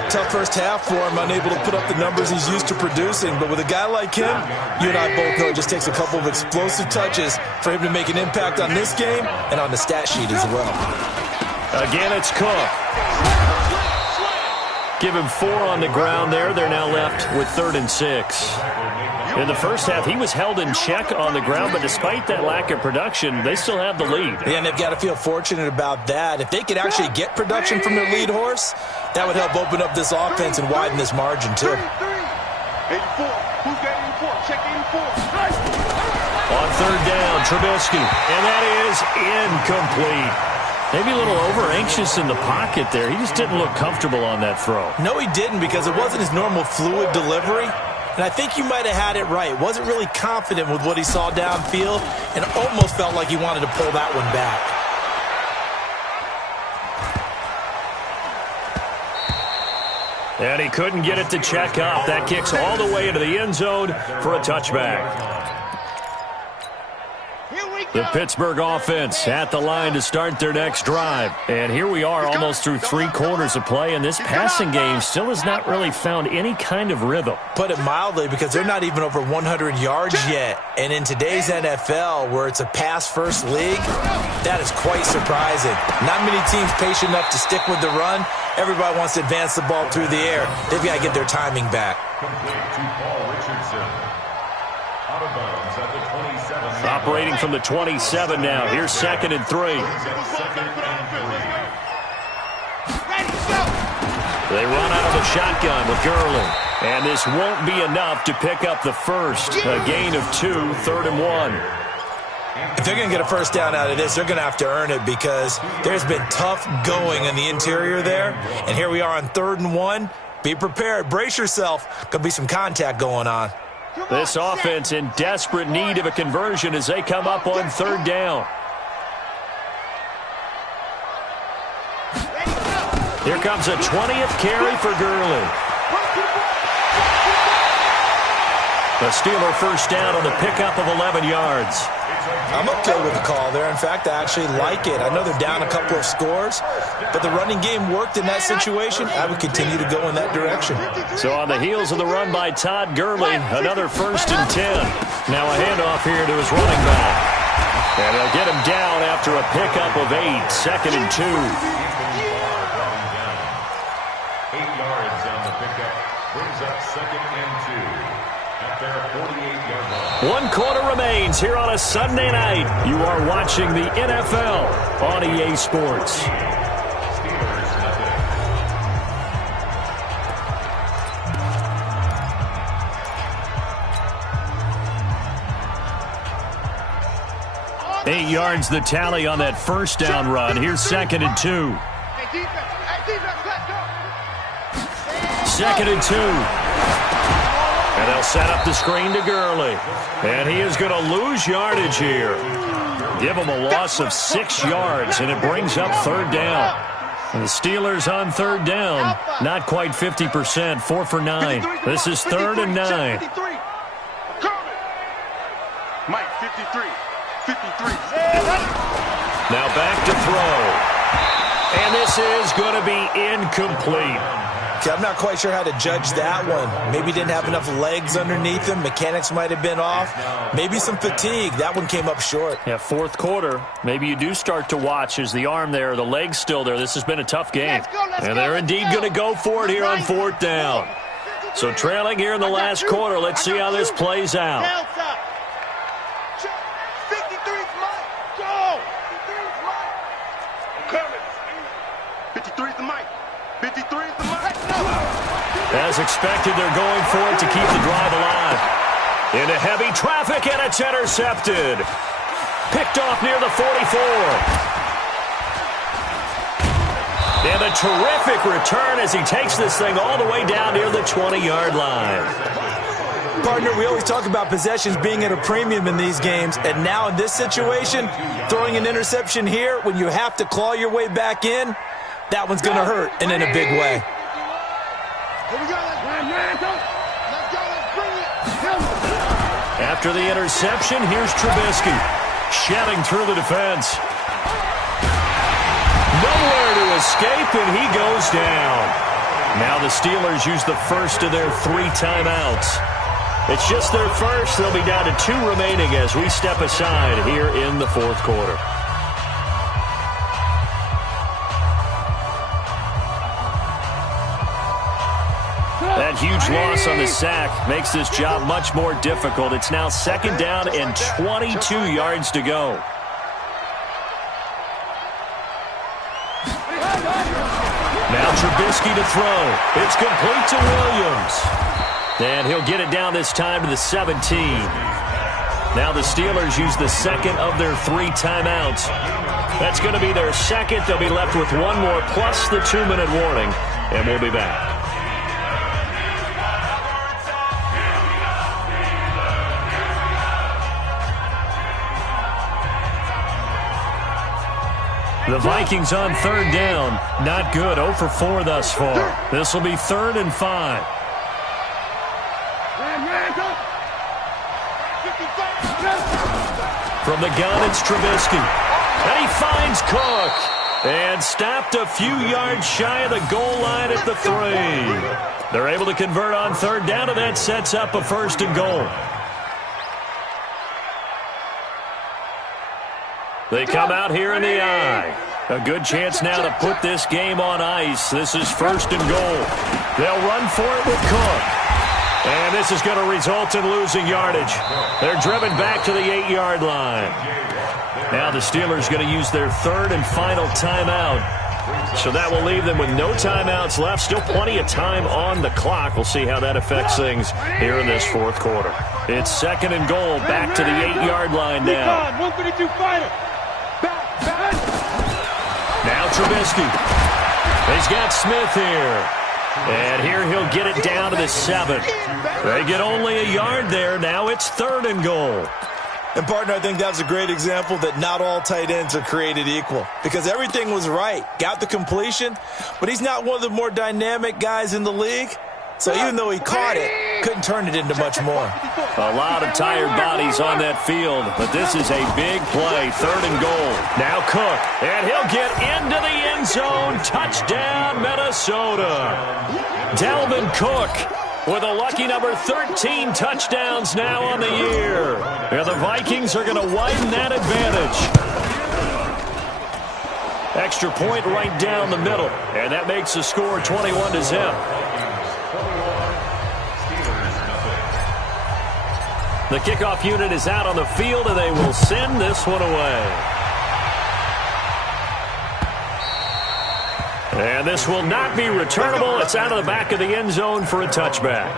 Tough first half for him, unable to put up the numbers he's used to producing. But with a guy like him, you and I both know it just takes a couple of explosive touches for him to make an impact on this game and on the stat sheet as well. Again, it's Cook. Give him 4 on the ground there. They're now left with 3rd and 6. In the first half, he was held in check on the ground, but despite that lack of production, they still have the lead. Yeah, and they've got to feel fortunate about that. If they could actually get production from their lead horse, that would help open up this offense and widen this margin, too. 84. Who's got 84? Check 84. On 3rd down, Trubisky. And that is incomplete. Maybe a little over-anxious in the pocket there. He just didn't look comfortable on that throw. No, he didn't, because it wasn't his normal fluid delivery. And I think you might have had it right. Wasn't really confident with what he saw downfield and almost felt like he wanted to pull that one back. And he couldn't get it to check up. That kicks all the way into the end zone for a touchback. The Pittsburgh offense at the line to start their next drive. And here we are almost through 3 quarters of play, and this passing game still has not really found any kind of rhythm. Put it mildly, because they're not even over 100 yards yet. And in today's NFL, where it's a pass-first league, that is quite surprising. Not many teams patient enough to stick with the run. Everybody wants to advance the ball through the air. They've got to get their timing back. Complete to Paul Richardson. Out of bounds at the 27. Operating from the 27 now. Here's 2nd and 3. They run out of the shotgun with Gurley. And this won't be enough to pick up the first. A gain of 2, 3rd and 1. If they're going to get a first down out of this, they're going to have to earn it because there's been tough going in the interior there. And here we are on 3rd and 1. Be prepared. Brace yourself. Could be some contact going on. This offense in desperate need of a conversion as they come up on 3rd down. Here comes a 20th carry for Gurley. The Steeler first down on the pickup of 11 yards. I'm okay with the call there. In fact, I actually like it. I know they're down a couple of scores, but the running game worked in that situation. I would continue to go in that direction. So on the heels of the run by Todd Gurley, another 1st and 10. Now a handoff here to his running back. And they'll get him down after a pickup of 8, 2nd and 2. 8 yards on the pickup. Brings up 2nd and 2. At their 48-yard line. 1 quarter remains here on a Sunday night. You are watching the NFL on EA Sports. Steelers nothing. 8 yards the tally on that 1st down run. Here's 2nd and 2. Hey, defense, let's go. 2nd and 2. And they'll set up the screen to Gurley. And he is going to lose yardage here. Give him a loss of 6 yards, and it brings up 3rd down. And the Steelers on 3rd down, not quite 50%, 4 for 9. This is 3rd and 9. Mike, 53. 53. Now back to throw. And this is going to be incomplete. Okay, I'm not quite sure how to judge that one. Maybe didn't have enough legs underneath him. Mechanics might have been off. Maybe some fatigue. That one came up short. Yeah, 4th quarter. Maybe you do start to watch as the arm there, the leg's still there. This has been a tough game. And they're indeed going to go for it here on 4th down. So trailing here in the last quarter. Let's see how this plays out. 53's Mike. Go. 53's Mike. Coming. 53's the Mike. 53's the Mike. As expected, they're going for it to keep the drive alive. Into heavy traffic, and it's intercepted. Picked off near the 44. And a terrific return as he takes this thing all the way down near the 20-yard line. Partner, we always talk about possessions being at a premium in these games, and now in this situation, throwing an interception here when you have to claw your way back in, that one's going to hurt, and in a big way. Here we go. Let's go. Let's bring it. After the interception, here's Trubisky. Shedding through the defense. Nowhere to escape, and he goes down. Now the Steelers use the first of their 3 timeouts. It's just their first. They'll be down to 2 remaining as we step aside here in the 4th quarter. That huge loss on the sack makes this job much more difficult. It's now 2nd down and 22 yards to go. Now Trubisky to throw. It's complete to Williams. And he'll get it down this time to the 17. Now the Steelers use the 2nd of their 3 timeouts. That's going to be their 2nd. They'll be left with 1 more plus the 2-minute warning. And we'll be back. The Vikings on 3rd down. Not good. 0 for 4 thus far. This will be 3rd and 5. From the gun, it's Trubisky. And he finds Cook. And stopped a few yards shy of the goal line at the 3. They're able to convert on 3rd down, and that sets up a 1st and goal. They come out here in the eye. A good chance now to put this game on ice. This is 1st and goal. They'll run for it with Cook. And this is going to result in losing yardage. They're driven back to the 8-yard line. Now the Steelers going to use their 3rd and final timeout So that will leave them with no timeouts left. Still plenty of time on the clock. We'll see how that affects things here in this fourth quarter. It's 2nd and goal. Back to the 8-yard line now. 152 fighter. Now Trubisky. He's got Smith here. And here he'll get it down to the 7. They get only a yard there. Now it's 3rd and goal. And, partner, I think that's a great example that not all tight ends are created equal because everything was right. Got the completion, but he's not one of the more dynamic guys in the league. So even though he caught it, couldn't turn it into much more. A lot of tired bodies on that field, but this is a big play. 3rd and goal. Now Cook, and he'll get into the end zone. Touchdown, Minnesota. Dalvin Cook with a lucky number 13 touchdowns now on the year. And the Vikings are going to widen that advantage. Extra point right down the middle, and that makes the score 21-0. The kickoff unit is out on the field, and they will send this one away. And this will not be returnable. It's out of the back of the end zone for a touchback.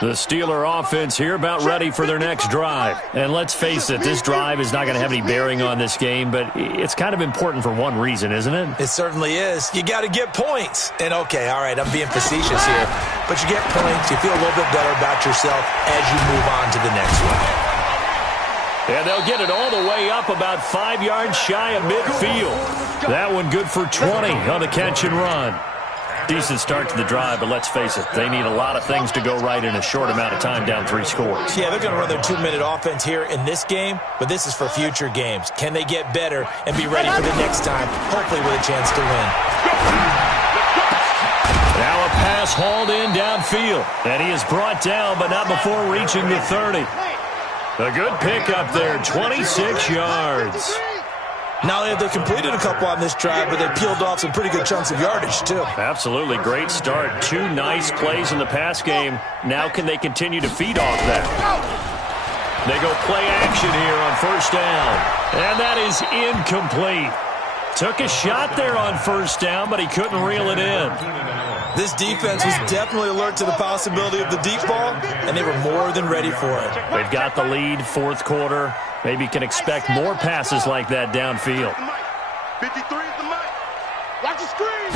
The Steeler offense here about ready for their next drive. And let's face it, this drive is not going to have any bearing on this game, but it's kind of important for one reason, isn't it? It certainly is. You got to get points. And, okay, all right, I'm being facetious here, but you get points, you feel a little bit better about yourself as you move on to the next one. And they'll get it all the way up about 5 yards shy of midfield. That one good for 20 on the catch and run. Decent start to the drive, but let's face it, they need a lot of things to go right in a short amount of time down 3 scores. Yeah, they're going to run their 2-minute offense here in this game, but this is for future games. Can they get better and be ready for the next time, hopefully with a chance to win? Now a pass hauled in downfield, and he is brought down, but not before reaching the 30. A good pickup there, 26 yards. Not only have they completed a couple on this drive, but they peeled off some pretty good chunks of yardage, too. Absolutely. Great start. 2 nice plays in the pass game. Now can they continue to feed off that? They go play action here on 1st down. And that is incomplete. Took a shot there on 1st down, but he couldn't reel it in. This defense was definitely alert to the possibility of the deep ball, and they were more than ready for it. They've got the lead, 4th quarter. Maybe can expect more passes like that downfield. 53 is the mic. Watch the screen.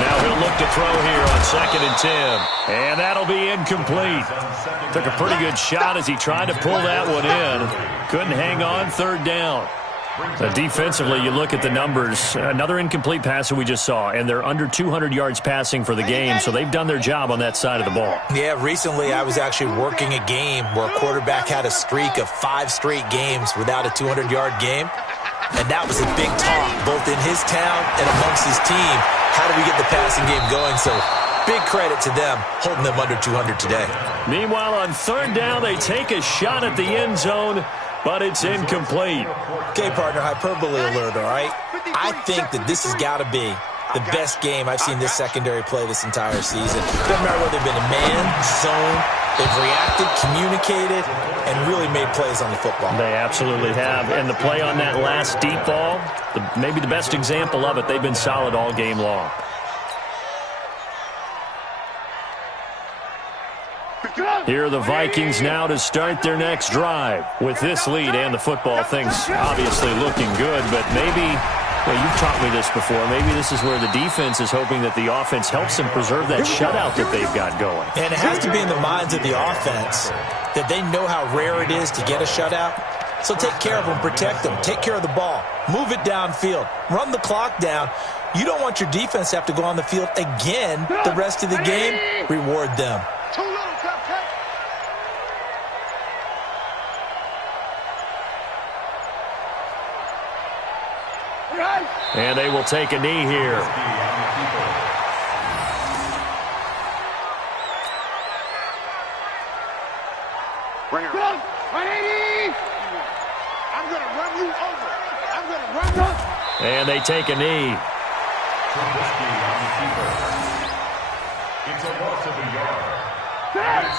Now he'll look to throw here on 2nd and 10. And that'll be incomplete. Took a pretty good shot as he tried to pull that one in. Couldn't hang on, 3rd down. Defensively, you look at the numbers. Another incomplete pass that we just saw, and they're under 200 yards passing for the game, so they've done their job on that side of the ball. Yeah, recently I was actually working a game where a quarterback had a streak of 5 straight games without a 200-yard game, and that was a big talk, both in his town and amongst his team. How do we get the passing game going? So big credit to them holding them under 200 today. Meanwhile, on 3rd down, they take a shot at the end zone, but it's incomplete. Okay, partner, hyperbole alert, all right? I think that this has got to be the best game I've seen this secondary play this entire season. Doesn't matter whether they've been a man, zone, they've reacted, communicated, and really made plays on the football. They absolutely have. And the play on that last deep ball, maybe the best example of it, they've been solid all game long. Here are the Vikings now to start their next drive. With this lead and the football, things obviously looking good, but maybe, well, you've taught me this before, maybe this is where the defense is hoping that the offense helps them preserve that shutout that they've got going. And it has to be in the minds of the offense that they know how rare it is to get a shutout. So take care of them, protect them, take care of the ball, move it downfield, run the clock down. You don't want your defense to have to go on the field again the rest of the game. Reward them. And they will take a knee here. Bring her up. 180. I'm going to run you over. I'm going to run you over. And they take a knee. Trubisky on the keeper. It's a loss of a yard.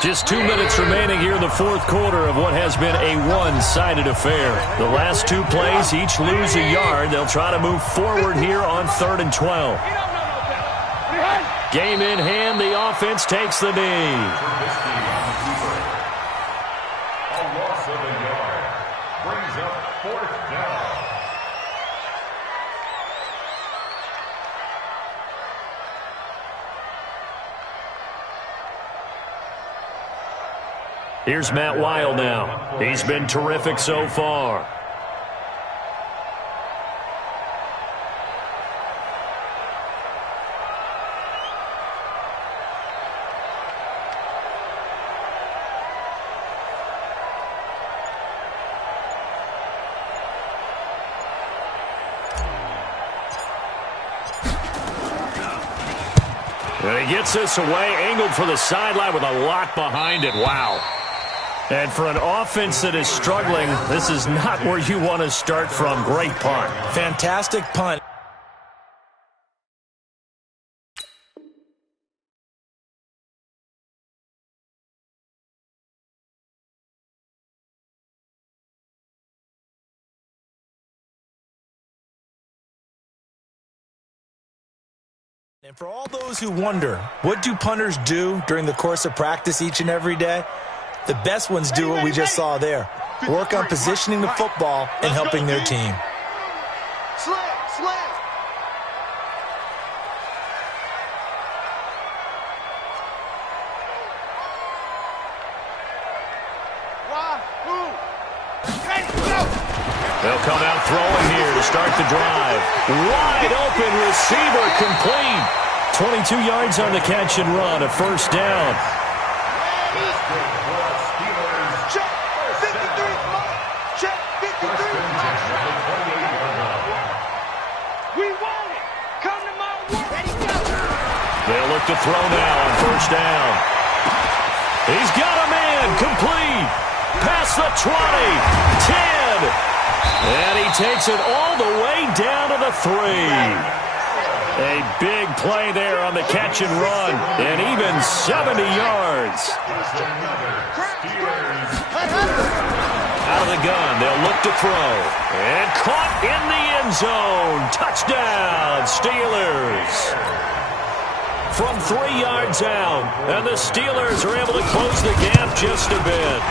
Just 2 minutes remaining here in the fourth quarter of what has been a one-sided affair. The last two plays, each lose a yard. They'll try to move forward here on 3rd and 12. Game in hand, the offense takes the knee. A loss of a yard brings up 4th down. Here's Matt Weil now. He's been terrific so far. And he gets this away, angled for the sideline with a lot behind it. Wow. And for an offense that is struggling, this is not where you want to start from. Great punt. Fantastic punt. And for all those who wonder, what do punters do during the course of practice each and every day? The best ones do what we just saw there. Work on positioning the football and helping their team. Slam. They'll come out throwing here to start the drive. Wide open receiver complete. 22 yards on the catch and run, a first down. Check 53's mark. Check 53's mark. We want it. Come to my work. Ready, go. They'll look to throw now on first down. He's got a man complete. Past the 20, 10. And he takes it all the way down to the 3. A big play there on the catch and run, and even 70 yards. Out of the gun, they'll look to throw. And caught in the end zone. Touchdown, Steelers. From 3 yards out, and the Steelers are able to close the gap just a bit.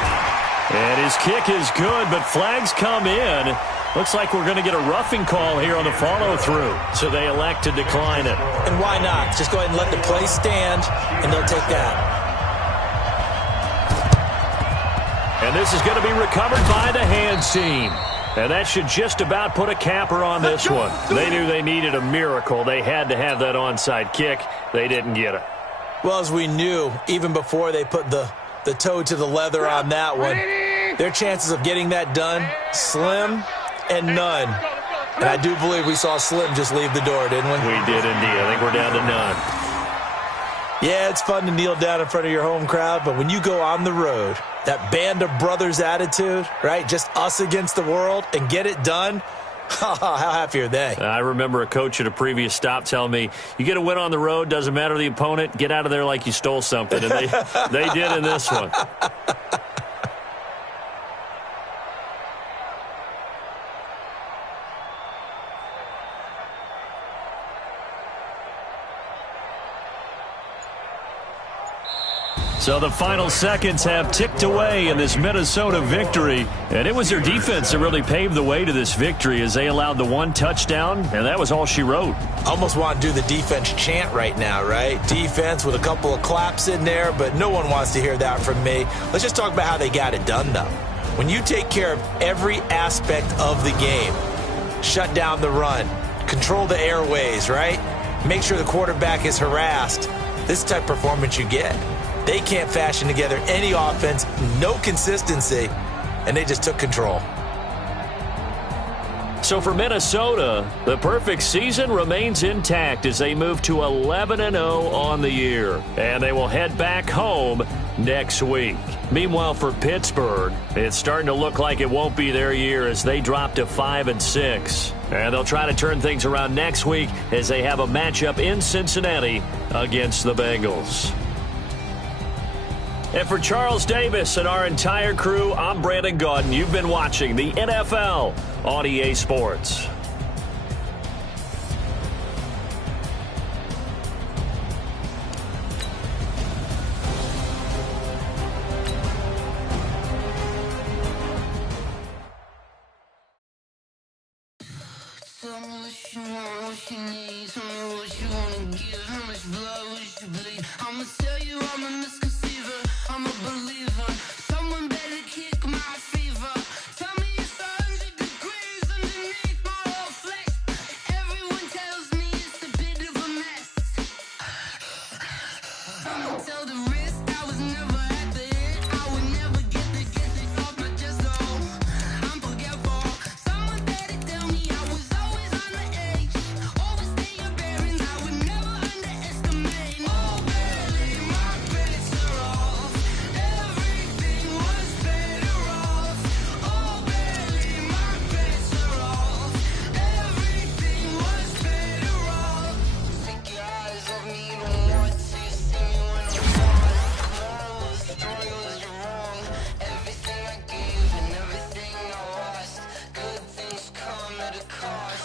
And his kick is good, but flags come in. Looks like we're going to get a roughing call here on the follow-through, so they elect to decline it. And why not? Just go ahead and let the play stand, and they'll take that. And this is going to be recovered by the hands team. And that should just about put a capper on this one. They knew they needed a miracle. They had to have that onside kick. They didn't get it. Well, as we knew, even before they put the toe to the leather on that one, their chances of getting that done, slim and none. And I do believe we saw Slim just leave the door, didn't we? We did indeed. I think we're down to none. Yeah, it's fun to kneel down in front of your home crowd, but when you go on the road, that band of brothers attitude, right? Just us against the world and get it done. How happy are they? I remember a coach at a previous stop telling me, you get a win on the road, doesn't matter the opponent, get out of there like you stole something. And they did in this one. So the final seconds have ticked away in this Minnesota victory. And it was their defense that really paved the way to this victory as they allowed the one touchdown, and that was all she wrote. Almost want to do the defense chant right now, right? Defense with a couple of claps in there, but no one wants to hear that from me. Let's just talk about how they got it done, though. When you take care of every aspect of the game, shut down the run, control the airways, right? Make sure the quarterback is harassed. This type of performance you get. They can't fashion together any offense, no consistency, and they just took control. So for Minnesota, the perfect season remains intact as they move to 11-0 on the year. And they will head back home next week. Meanwhile, for Pittsburgh, it's starting to look like it won't be their year as they drop to 5-6. And they'll try to turn things around next week as they have a matchup in Cincinnati against the Bengals. And for Charles Davis and our entire crew, I'm Brandon Gaudin. You've been watching the NFL on EA Sports. Tell me what you want, what you need. Tell me what you wanna give. How much blood would you bleed? I'ma tell you I'm a misconceiver. I'm a believer. Someone better kick my fever. Tell me it's 100 degrees underneath my whole flesh. Everyone tells me it's a bit of a mess. I'ma tell the risk I was never at the end. I would never get the off my chest though. I'm forgetful. Someone better tell me I was always on the edge. Overstay your bearings, I would never underestimate. Oh barely, my bets are off. Everything was better off. Oh barely, my bets are off. Everything was better off. Take your eyes off me, you don't want to see me when I'm gone. Tomorrow is struggle is wrong. Everything I gave and everything I lost. Good things come at a cost.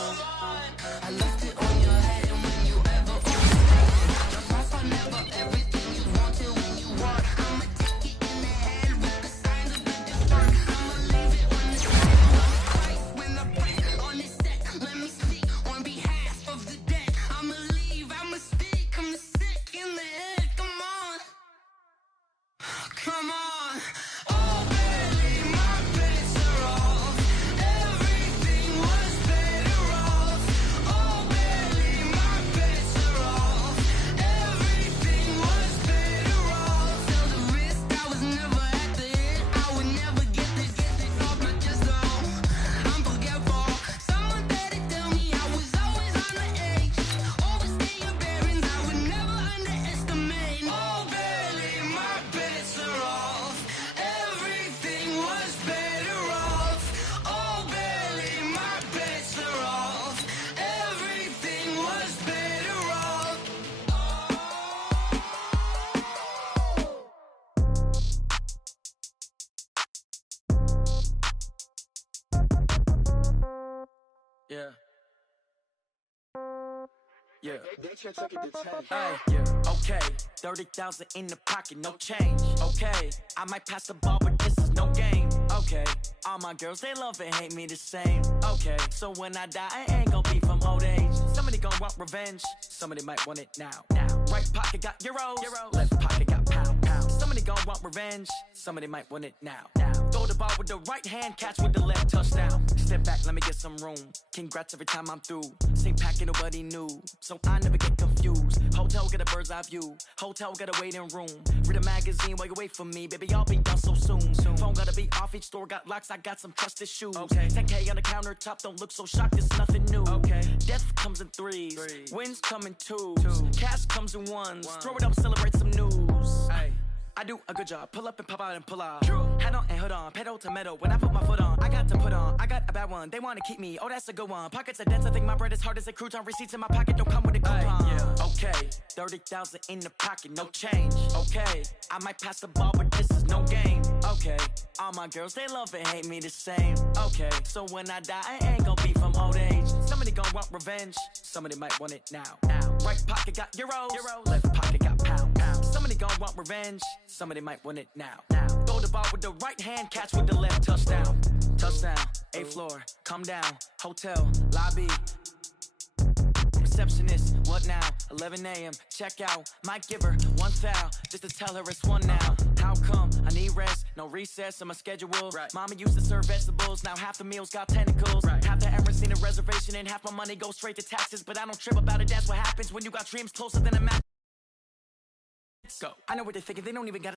I left it on your head and when you ever overstayed. Just off I never everything you wanted when you want. I'ma take it in the head with the signs of the destruct. I'ma leave it on the side of Christ when I pray on this set. Let me speak on behalf of the dead. I'ma leave, I'ma speak, I'm the sick in the head. Come on, come on. Oh barely, my bets are off. Everything was better off. Oh barely, my bets are off. Everything was better off. Tell the risk I was never at the end. I would never get this off my chest though. I'm forgetful. Someone better tell me I was always on the edge. Overstay your bearings, I would never underestimate. Oh barely, my bets are off. Everything was better off. Oh barely, my bets are off. Everything was better off. Yeah. Yeah. Hey, yeah. Okay, 30,000 in the pocket, no change. Okay, I might pass the ball, but this is no game. Okay, all my girls, they love and hate me the same. Okay, so when I die, I ain't gon' be from old age. Somebody gon' want revenge, somebody might want it now. Right pocket got euros, left pocket got pound. Somebody gon' want revenge, somebody might want it now. Throw the ball with the right hand, catch with the left, touchdown. Step back, let me get some room. Congrats every time I'm through. Same packet, nobody knew, so I never get confused. Hotel get a bird's eye view. Hotel got a waiting room. Read a magazine while you wait for me, baby. I'll be done so soon. Phone gotta be off. Each store got locks. I got some trusted shoes. 10K on the countertop. Don't look so shocked. It's nothing new. Death comes in threes. Wins come in twos. Cash comes in ones. Throw it up, celebrate some news. I do a good job. Pull up and pop out and pull out. Head on and hood on. Pedal to metal. When I put my foot on, I got to put on. I got a bad one. They want to keep me. Oh, that's a good one. Pockets are dense. I think my bread is hard as a crouton. Receipts in my pocket don't come with a coupon. Okay, 30,000 in the pocket, no change. Okay, I might pass the ball, but this is no game. Okay, all my girls, they love and hate me the same. Okay, so when I die, I ain't gon' be from old age. Somebody gon' want revenge. Somebody might want it now. Right pocket got euros. Left pocket got pound. Somebody gon' want revenge. Somebody might want it now. Throw the ball with the right hand, catch with the left, touchdown. Touchdown, 8th floor, come down. Hotel, lobby. Receptionist, what now? 11 a.m., check out. Might give her one foul, just to tell her it's one now. How come? I need rest, no recess in my schedule. Mama used to serve vegetables, now half the meals got tentacles. Half the errands need a reservation and half my money goes straight to taxes. But I don't trip about it, that's what happens when you got dreams closer than a map. Go. I know what they're thinking, they don't even got